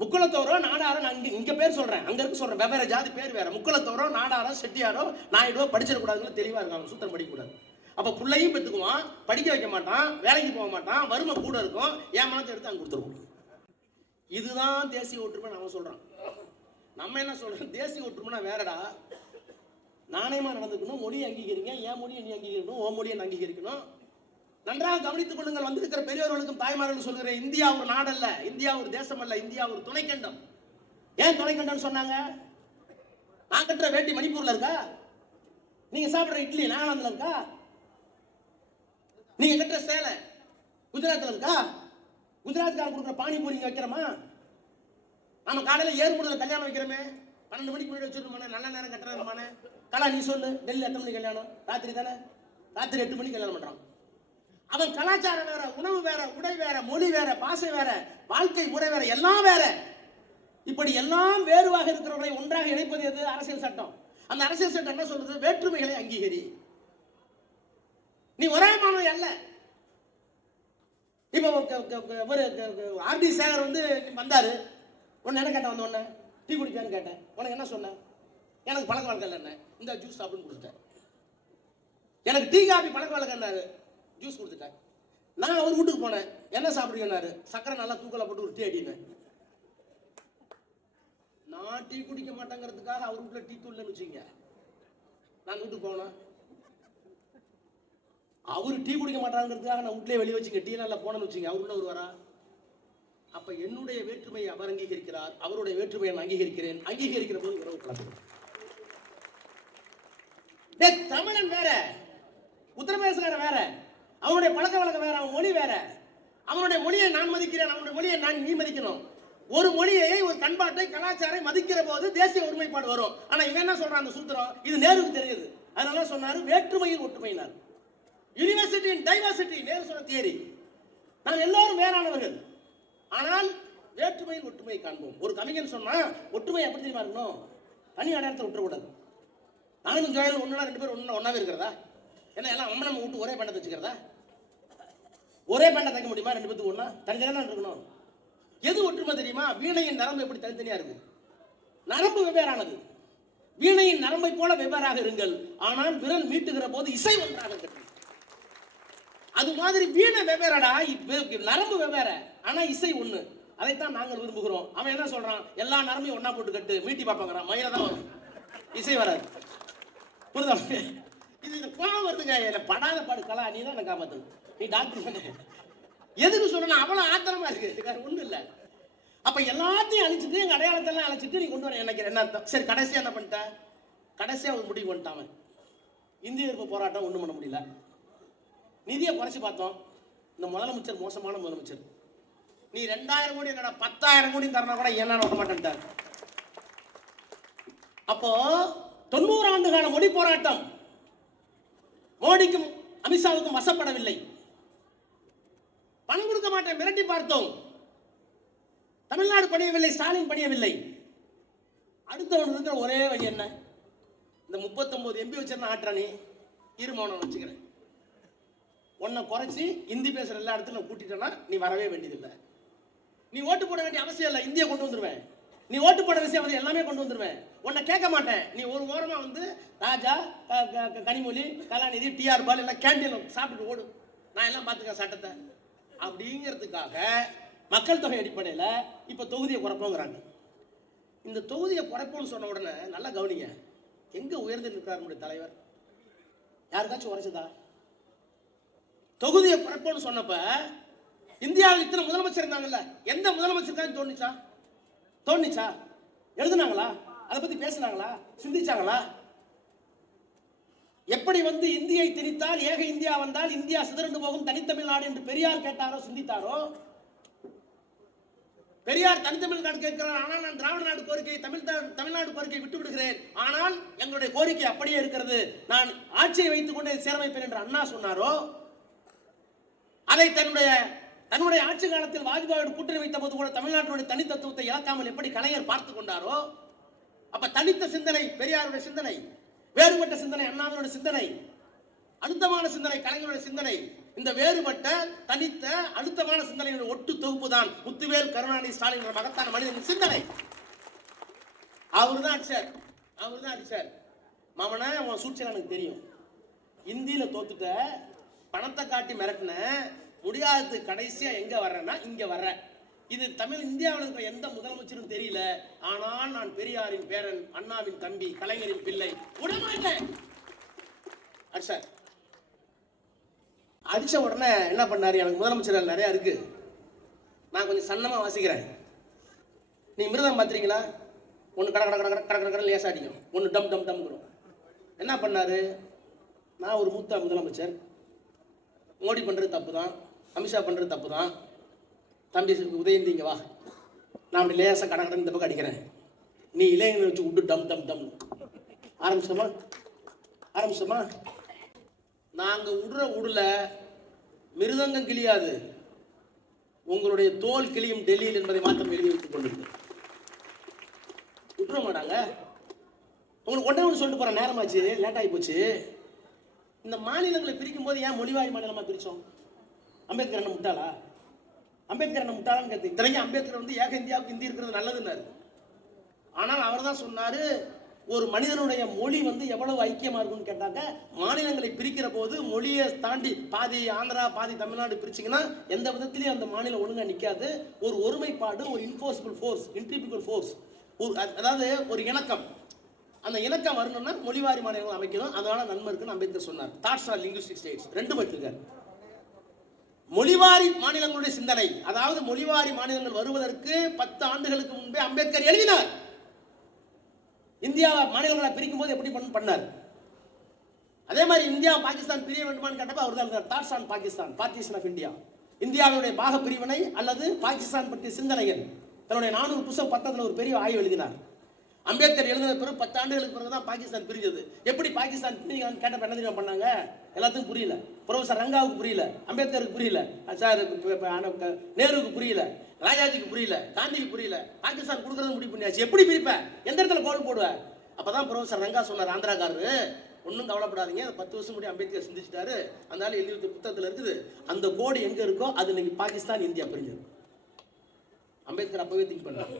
முக்குளத்தோரோ நாடாரோ, நான் இங்க பேர் சொல்றேன், அங்க இருக்கு சொல்றேன், வெவ்வேறு ஜாதி பேர் வேற. முக்குளத்தோரோ நாடாரோ செட்டியாரோ நாயுடோ படிச்சிடக்கூடாதுன்னு தெளிவா இருக்காங்க. சூத்திரம் படிக்கக்கூடாது. அப்ப பிள்ளையும் பெற்றுக்குவான், படிக்க வைக்க மாட்டான், வேலைக்கு போக மாட்டான், வறுமை கூட இருக்கும், என் மனத்தை எடுத்து அங்க கொடுத்துருவோம். இதுதான் தேசிய ஒற்றுமை நாம சொல்றோம். நம்ம என்ன சொல்றோம், தேசிய ஒற்றுமைனா வேறடா. நாணயமா நடந்துக்கணும், மொழியை அங்கீகரிங்க, என் மொழியை நீ அங்கீகரிக்கணும், ஓ மொழியை அங்கீகரிக்கணும். நன்றாக கவனித்துக் கொள்ளுங்கள். வந்திருக்கிற பெரியவர்களுக்கும் தாய்மார்களுக்கும் சொல்கிறேன், இந்தியா ஒரு நாடல்ல, இந்தியா ஒரு தேசம் அல்ல, இந்தியா ஒரு துணைக்கண்டம். ஏன் துணைக்கண்டம் சொன்னாங்க? நான் கட்டுற வேட்டி மணிப்பூர்ல இருக்கா? நீங்க சாப்பிடுற இட்லி நாகாலாந்துல இருக்கா? நீங்க கட்டுற சேலை குஜராத்ல இருக்கா? குஜராத்காரன் கொடுக்குற பானிபூரி இங்க வைக்கிறோமா? நம்ம காலையில ஏறுமுறையில் கல்யாணம் வைக்கிறோமே, 12 மணிக்கு முன்னாடி வச்சிருக்கோம், நல்ல நேரம் கட்டுறதுமான. கலா நீ சொல்லு, டெல்லி எத்தனை மணிக்கு கல்யாணம்? ராத்திரி தானே? ராத்திரி 8 மணிக்கு கல்யாணம் பண்றான். அவன் கலாச்சாரம் வேற, உணவு வேற, உடை வேற, மொழி வேற, பாஷை வேற, வாழ்க்கை முறை வேற, எல்லாம் வேற. இப்படி எல்லாம் வேறுவாக இருக்கிறவர்களை ஒன்றாக இணைப்பது எது? அரசியல் சட்டம். அந்த அரசியல் சட்டம் என்ன சொல்றது? வேற்றுமைகளை அங்கீகரி. நீ ஒரே மாணவி அல்ல. இப்ப ஆர்டி சேகர் வந்து வந்தாரு, உன்ன என்ன கேட்டேன், வந்த உடனே டீ குடிக்கான்னு கேட்டேன். உனக்கு என்ன சொன்ன? எனக்கு பழக்க வழக்கம் இல்லை, என்ன இந்த ஜூஸ் சாப்பிடுன்னு கொடுத்துட்டேன். எனக்கு டீ காபி பழக்க வழக்கம்னாரு, ஜூஸ் கொடுத்துட்டேன். நான் அவர் வீட்டுக்கு போனேன், என்ன சாப்பிடுங்கன்னாரு, சக்கரை நல்லா தூக்கல போட்டு ஒரு டீ அடினேன். நான் டீ குடிக்க மாட்டேங்கிறதுக்காக அவர் வீட்டுல டீ தூள்னு வச்சுங்க, நான் வீட்டுக்கு போனேன். அவரு டீ குடிக்க மாட்டாங்கிறதுக்காக நான் வீட்லயே வெளியே வச்சுங்க டீ நல்லா போனேன்னு வச்சுங்க, அவர் உள்ள வருவாரா? அப்ப என்னுடைய வேற்றுமையை அவர் அங்கீகரிக்கிறார், அவருடைய வேற்றுமையை நான் அங்கீகரிக்கிறேன். அங்கீகரிக்கிற போது உறவு கலப்பு. தமிழன் வேற, உத்தரப்பிரதேசக்காரன் வேற, அவனுடைய பழக்க வழக்கம் வேற, அவன் மொழி வேற. அவனுடைய மொழியை நான் மதிக்கிறேன், அவனுடைய மொழியை நீ மதிக்கணும். ஒரு மொழியை, ஒரு பண்பாட்டை, கலாச்சாரம் மதிக்கிற போது தேசிய ஒருமைப்பாடு வரும். ஆனா இவன் என்ன சொல்றான், அந்த சூத்திரம் இது நேருக்கு தெரியுது, அதனால சொன்னாரு வேற்றுமையில் ஒற்றுமையினார். யூனிவர்சிட்டி இன் டைவர்சிட்டி, நேரு சொன்ன தியரி. நாம் எல்லாரும் வேறானவர்கள், ஆனால் வேற்றுமையில் ஒற்றுமையை காண்போம். ஒரு கவிஞன் சொன்னா ஒற்றுமை எப்படி தெரியுமா இருக்கணும்? தனி அடையாளத்தை விட்டுறக்கூடாது. நானும் ஜோயல் ஒன்னா 2 பேரும் ஒன்னாவே இருக்கிறதா? என்ன எல்லாம் அம்மன் நம்ம விட்டு ஒரே பேண்டை வச்சுக்கிறதா? ஒரே பேண்டை தைக்க முடியுமா? 2 பேத்துக்கு ஒண்ணா தனித்தனியா இருக்கணும். எது ஒற்றுமை தெரியுமா? வீணையின் நரம்பு எப்படி தனித்தனியா இருக்கு? நரம்பு வெவ்வேறானது. வீணையின் நரம்பை போல வெவ்வேறாக இருங்கள், ஆனால் விரல் மீட்டுகிற போது இசை ஒன்றாக இருக்கட்டும். அது மாதிரி வீணை வெவ்வேறடா, நரம்பு வெவ்வேற, ஆனா இசை ஒண்ணு. அதைத்தான் நாங்கள் விரும்புகிறோம். அவன் என்ன சொல்றான், எல்லா நரம்பையும் ஒன்னா போட்டு கட்டு மீட்டி பார்ப்பாங்கிறான். மயில தான் வரும், இசை வராது. புரியுதா? இது கோவம் வருதுங்க. படாத பாடு கலா, நீ தான் என்ன காப்பாத்து, நீ டாக்டர் தானே. எதுக்கு சொல்றேன்னா அவ்வளவு ஆத்திரமா இருக்கு, வேற ஒண்ணும் இல்ல. அப்ப எல்லாத்தையும் அழிச்சிட்டு, எங்க அடையாளத்தெல்லாம் அழைச்சிட்டு நீ கொண்டு வர எனக்கு என்ன அர்த்தம்? சரி, கடைசியா என்ன பண்ணிட்ட? கடைசியா ஒரு முடிவு பண்ணிட்டான். இந்திய எதிர்ப்பு போராட்டம் ஒண்ணும் பண்ண முடியல. நிதியை குறைச்சு பார்த்தோம். இந்த முதலமைச்சர் மோசமான முதலமைச்சர். நீ 2000 கோடி என்னடா 10,000 கோடி தரனா கூட என்ன விட மாட்டேன்ட்டார். அப்போ 90 ஆண்டு கால மொழி போராட்டம் மோடிக்கும் அமித்ஷாவுக்கும் வசப்படவில்லை. பணம் கொடுக்க மாட்டேன் மிரட்டி பார்த்தோம். தமிழ்நாடு பணியவில்லை, ஸ்டாலின் பணியவில்லை. அடுத்தவன் இருக்கிற ஒரே வழி என்ன? இந்த 39 MP வச்சிருந்த ஆற்றானே இருமௌனம் வச்சுக்கிறேன். உன்னை குறைச்சி இந்தி பேசுற எல்லா இடத்துல கூட்டிட்டேன்னா நீ வரவே வேண்டியதில்லை. நீ ஓட்டு போட வேண்டிய அவசியம் இல்லை, இந்தியா கொண்டு வந்துருவேன். நீ ஓட்டு போட விஷயம் எல்லாமே கொண்டு வந்துருவேன். உன்னை கேட்க மாட்டேன். நீ ஒரு ஓரமா வந்து ராஜா, கனிமொழி, கலாநிதி, டிஆர் பால் எல்லாம் கேண்டீன்ல சாப்பிட்டு ஓடும், நான் எல்லாம் பார்த்துக்க சட்டத்தை அப்படிங்கிறதுக்காக மக்கள் தொகை அடிப்படையில் இப்ப தொகுதியை குறைப்போங்கிறாங்க. இந்த தொகுதியை குறைப்போம்னு சொன்ன உடனே நல்லா கவனிங்க, எங்க உயர்ந்து நிற்கிறார் நம்முடைய தலைவர்? யாருக்காச்சும் உரைச்சதா? தொகுதியை குறைப்போம்னு சொன்னப்ப இந்தியாவில் இத்தனை முதலமைச்சர் இருந்தாங்கல்ல, எந்த முதலமைச்சருக்காச்சும் தோணுச்சா? எழுதுனாங்களா? அதை பத்தி பேசினாங்களா? சிந்திச்சாங்களா? எப்படி வந்து இந்தியை திணித்தால் ஏக இந்தியா வந்தால் இந்தியா சிதறண்டு போகும், தனித்தமிழ்நாடு என்று பெரியார் கேட்டாரோ, சிந்தித்தாரோ? பெரியார் தனித்தமிழ்நாடு கேட்கிறார், ஆனால் நான் திராவிட நாடு கோரிக்கை, தமிழ்நாடு கோரிக்கை விட்டு விடுகிறேன், ஆனால் எங்களுடைய கோரிக்கை அப்படியே இருக்கிறது, நான் ஆட்சியை வைத்துக் கொண்டே சேரமைப்பேன் என்று அண்ணா சொன்னாரோ? அதை தன்னுடைய தன்னுடைய ஆட்சி காலத்தில் வாஜ்பாயோடு கூட்டணி வைத்த போது கூட தமிழ்நாட்டினுடைய தனித்தத்துவத்தை இழக்காமல் எப்படி கலைஞர் பார்த்து கொண்டாரோ, அப்ப தனித்த சிந்தனை பெரியாருடைய சிந்தனை, வேறுபட்ட சிந்தனை அண்ணாவினுடைய சிந்தனை, அழுத்தமான சிந்தனை கலைஞருடைய சிந்தனை. இந்த வேறுபட்ட தனித்த அழுத்தமான சிந்தனைகளின் ஒட்டு தொகுப்பு தான் முத்துவேல் கருணாநிதி ஸ்டாலின் மகத்தான மனிதனின் சிந்தனை. அவர்தான் சார் மாமனா உன் சூழ்ச்சி எனக்கு தெரியும். இந்தியில தோத்துட்ட, பணத்தை காட்டி மிரட்டின, முடியாதது கடைசியா எங்க வர்றேன்னா இங்க வர்ற. இது தமிழ் இந்தியாவில் இருக்கிற எந்த முதலமைச்சரும் தெரியல. ஆனால் நான் பெரியாரின் பேரன், அண்ணாவின் தம்பி, கலைஞரின் பிள்ளை, விடமாட்டேன். சார் அடிச்ச உடனே என்ன பண்ணாரு, எனக்கு முதலமைச்சர் நிறைய இருக்கு, நான் கொஞ்சம் சன்னமா வாசிக்கிறேன், நீ மிருதம் பார்த்துறீங்களா, ஒன்று கட கட கட கட கட கட லேசா அடிக்கும், ஒன்று டம் டம் டம்ங்கிறோம். என்ன பண்ணாரு, நான் ஒரு மூத்த முதலமைச்சர், மோடி பண்ணுறது தப்பு தான், அமித்ஷா பண்ணுறது தப்பு தான், தம்பி உதயந்தி இங்கே வா, நான் அப்படி லேசாக கட கடன் இந்த பக்கம் அடிக்கிறேன், நீ இளைஞனை வச்சு விட்டு டம் டம் டம் ஆரம்பிச்சோமா. நாங்கள் விடுல மிருதங்கம் கிளியாது, உங்களுடைய தோல் கிளியும் டெல்லியில் என்பதை மாத்திரம் எழுதி வைத்துக் கொண்டிருக்கு. விட்டுற மாட்டாங்க. உங்களுக்கு ஒன்றே ஒன்று சொல்லிட்டு போகிறேன், நேரமாச்சு, லேட் ஆகி போச்சு. இந்த மாநிலங்களை பிரிக்கும் போது ஏன் மொழிவாரி மாநிலமாக பிரித்தோம்? அம்பேத்கர் என்ன முட்டாளா? அம்பேத்கர் என்ன முட்டாளான்னு கேட்டு, இத்தனைக்கும் அம்பேத்கர் வந்து ஏக இந்தியாவுக்கு இந்தி இருக்கிறது நல்லதுன்னாரு. ஆனால் அவர் தான் சொன்னார், ஒரு மனிதனுடைய மொழி வந்து எவ்வளவு ஐக்கியமாக இருக்கும்னு கேட்டாங்க, மாநிலங்களை பிரிக்கிற போது மொழியை தாண்டி பாதி ஆந்திரா பாதி தமிழ்நாடு பிரிச்சிங்கன்னா எந்த விதத்திலையும் அந்த மாநிலம் ஒழுங்காக நிற்காது. ஒரு ஒருமைப்பாடு, ஒரு இன்ஃபோர்ஸபிள் ஃபோர்ஸ், இன்ட்ரிபிகல் ஃபோர்ஸ், அதாவது ஒரு இணக்கம், அந்த இணக்கம் வரணும்னா மொழிவாரி மாநிலங்கள் அமைக்கணும். அதனால நன்மை இருக்குன்னு அம்பேத்கர் சொன்னார். தாட்ஸ் ஆர் லிங்குஸ்டிக் ஸ்டேட்ஸ், ரெண்டு பட்டிருக்காரு. மொழிவாரி மாநிலங்களுடைய சிந்தனை, அதாவது மொழிவாரி மாநிலங்கள் வருவதற்கு 10 ஆண்டுகளுக்கு முன்பே அம்பேத்கர் எழுதினார். இந்தியா மாநிலங்களை பிரிக்கும் போது எப்படி பண்ணார்? அதே மாதிரி இந்தியா பாகிஸ்தான் பிரிய வேண்டுமான்னு கேட்டப்ப அவர் தான் thoughts on Pakistan, partition of India, இந்தியாவுடைய பாக பிரிவினை அல்லது பாகிஸ்தான் பற்றிய சிந்தனைகள். தன்னுடைய 400 புத்தகத்தில் ஒரு பெரிய ஆய்வு எழுதினார். அம்பேத்கர் எழுதின பிறகு 10 ஆண்டுகளுக்கு பிறகு தான் பாகிஸ்தான் பிரிஞ்சது. எப்படி பாகிஸ்தான் பிரிஞ்சாங்கன்னு கேட்டப்ப என்ன தெரியுமா பண்ணாங்க? எல்லாத்துக்கும் புரியல. ப்ரொஃபசர் ரங்காவுக்கு புரியல, அம்பேத்கருக்கு புரியல, சார் நேருவுக்கு புரியல, ராஜாஜிக்கு புரியல, காந்திக்கு புரியல. பாகிஸ்தான் கொடுக்கறது முடிவு பண்ணியாச்சு. எப்படி பிரிப்ப, எந்த இடத்துல கோடு போடுவ? அப்பதான் ப்ரொஃபசர் ரங்கா சொன்னார், ஆந்திராக்காரரு, ஒன்றும் கவலைப்படாதீங்க, 10 வருஷம் முன்னாடி அம்பேத்கர் சிந்திச்சிட்டாரு, அதனால எழுதி புத்தகத்தில் இருக்குது, அந்த கோடு எங்க இருக்கோ அது இன்னைக்கு பாகிஸ்தான் இந்தியா பிரிஞ்சது. அம்பேத்கர் அப்பவே திங்க் பண்ணார்.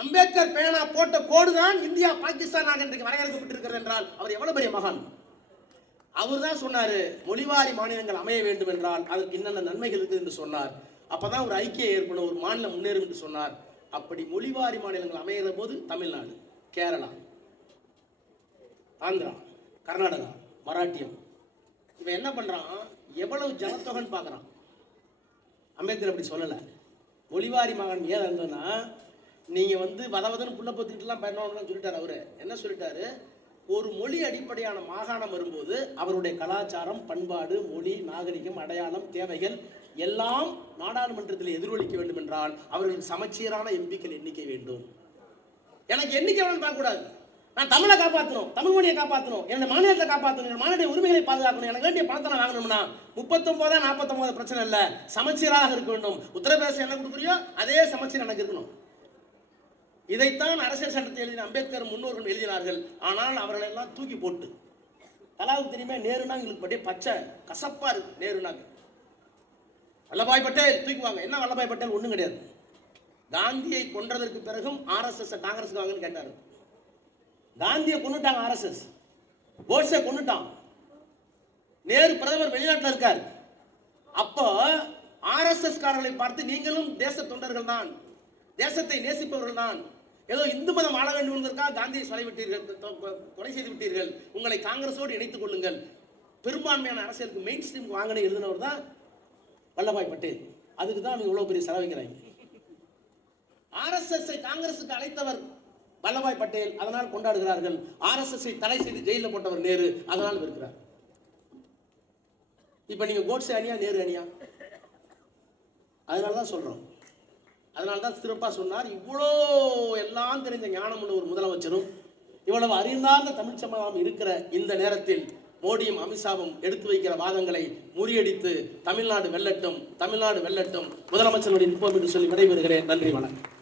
அம்பேத்கர் பேனா போட்ட கோடு தான் இந்தியா பாகிஸ்தான் இன்றைக்கு வரையறுக்கப்பட்டிருக்கிறது என்றால் அவர் எவ்வளவு பெரிய மகான். அவர் தான் சொன்னாரு, மொழிவாரி மாநிலங்கள் அமைய வேண்டும் என்றால் அதற்கு என்னென்ன நன்மைகள் இருக்குது என்று சொன்னார். அப்பதான் ஒரு ஐக்கியம் ஏற்படும், ஒரு மாநிலம் முன்னேறும் என்று சொன்னார். அப்படி மொழிவாரி மாநிலங்கள் அமைகிற போது தமிழ்நாடு, கேரளா, ஆந்திரா, கர்நாடகா, மராட்டியம், இவன் என்ன பண்றான், எவ்வளவு ஜனத்தொகைன்னு பார்க்கறான். அம்பேத்கர் அப்படி சொல்லல. மொழிவாரி மகன் ஏன் இருந்ததுன்னா, நீங்க வந்து வதவதன்னு புள்ள பத்துக்கிட்டுலாம் பண்ணணும்னு சொல்லிட்டாரு. அவரு என்ன சொல்லிட்டாரு, ஒரு மொழி அடிப்படையான மாகாணம் வரும்போது அவருடைய கலாச்சாரம், பண்பாடு, மொழி, நாகரிகம், அடையாளம், தேவைகள் எல்லாம் நாடாளுமன்றத்தில் எதிரொலிக்க வேண்டும் என்றால் அவர்களுக்கு சமச்சீரான எம்பிக்கள் எண்ணிக்கை வேண்டும். எனக்கு எண்ணிக்கை வேணும்னு பார்க்க கூடாது. நான் தமிழை காப்பாற்றணும், தமிழ் மொழியை காப்பாற்றணும், என்னோட மாநிலத்தை காப்பாற்றணும், என் மாநில உரிமைகளை பாதுகாக்கணும், எனக்கு வேண்டிய பணத்தை நான் வாங்கணும்னா 39 49 பிரச்சனை இல்லை, சமச்சீராக இருக்க வேண்டும். உத்தரப்பிரதேசம் என்ன கொடுக்குறியோ அதே சமச்சீர் எனக்கு இருக்கணும். இதைத்தான் அரசியல் சட்டத்தை எழுதின அம்பேத்கர் முன்னோர்கள் எழுதினார்கள். ஆனால் அவர்கள் எல்லாம் தூக்கி போட்டு, தலாவுக்கு தெரியுமே, நேருனா எங்களுக்கு அப்படியே பச்சை கசப்பா இருக்கு. நேருனாங்க வல்லபாய் பட்டேல் தூக்குவாங்க. என்ன வல்லபாய் பட்டேல் ஒன்றும் கிடையாது. காந்தியை கொன்றதற்கு பிறகும் ஆர்எஸ்எஸ் காங்கிரஸுக்கு வாங்கன்னு கேட்டாரு. காந்தியை கொண்டுட்டாங்க ஆர்எஸ்எஸ், கோட்ஸை கொண்டுட்டான். நேரு பிரதமர் வெளிநாட்டில் இருக்கார். அப்போ ஆர்எஸ்எஸ் காரர்களை பார்த்து நீங்களும் தேச தொண்டர்கள் தான், தேசத்தை நேசிப்பவர்கள் தான், ஏதோ இந்து மதம் ஆள வேண்டும் என்பதற்காக காந்தியை கொலை செய்து விட்டீர்கள், உங்களை காங்கிரஸோடு இணைத்துக் கொள்ளுங்கள், பெரும்பான்மையான அரசியலுக்கு மெயின் ஸ்ட்ரீம் வாங்கின எழுதினவர் தான் வல்லபாய் பட்டேல். அதுக்கு தான் அவங்க இவ்வளவு பெரிய செலவிக்கிறாங்க. ஆர்எஸ்எஸ் காங்கிரஸுக்கு அழைத்தவர் வல்லபாய் பட்டேல், அதனால் கொண்டாடுகிறார்கள். ஆர்எஸ்எஸ் தடை செய்து ஜெயிலில் போட்டவர் நேரு, அதனால் இருக்கிறார். இப்ப நீங்க கோட்ஸே அணியா நேரு அணியா? அதனாலதான் சொல்றோம். அதனால்தான் சிறப்பா சொன்னார், இவ்வளோ எல்லாம் தெரிஞ்ச ஞானம் உள்ள ஒரு முதலமைச்சரும் இவ்வளவு அறிந்தார்ந்த தமிழ் சமூகம் இருக்கிற இந்த நேரத்தில் மோடியும் அமித்ஷாவும் எடுத்து வைக்கிற வாதங்களை முறியடித்து தமிழ்நாடு வெல்லட்டும், தமிழ்நாடு வெல்லட்டும். முதலமைச்சருடைய நிற்போம் என்று சொல்லி விடைபெறுகிறேன். நன்றி, வணக்கம்.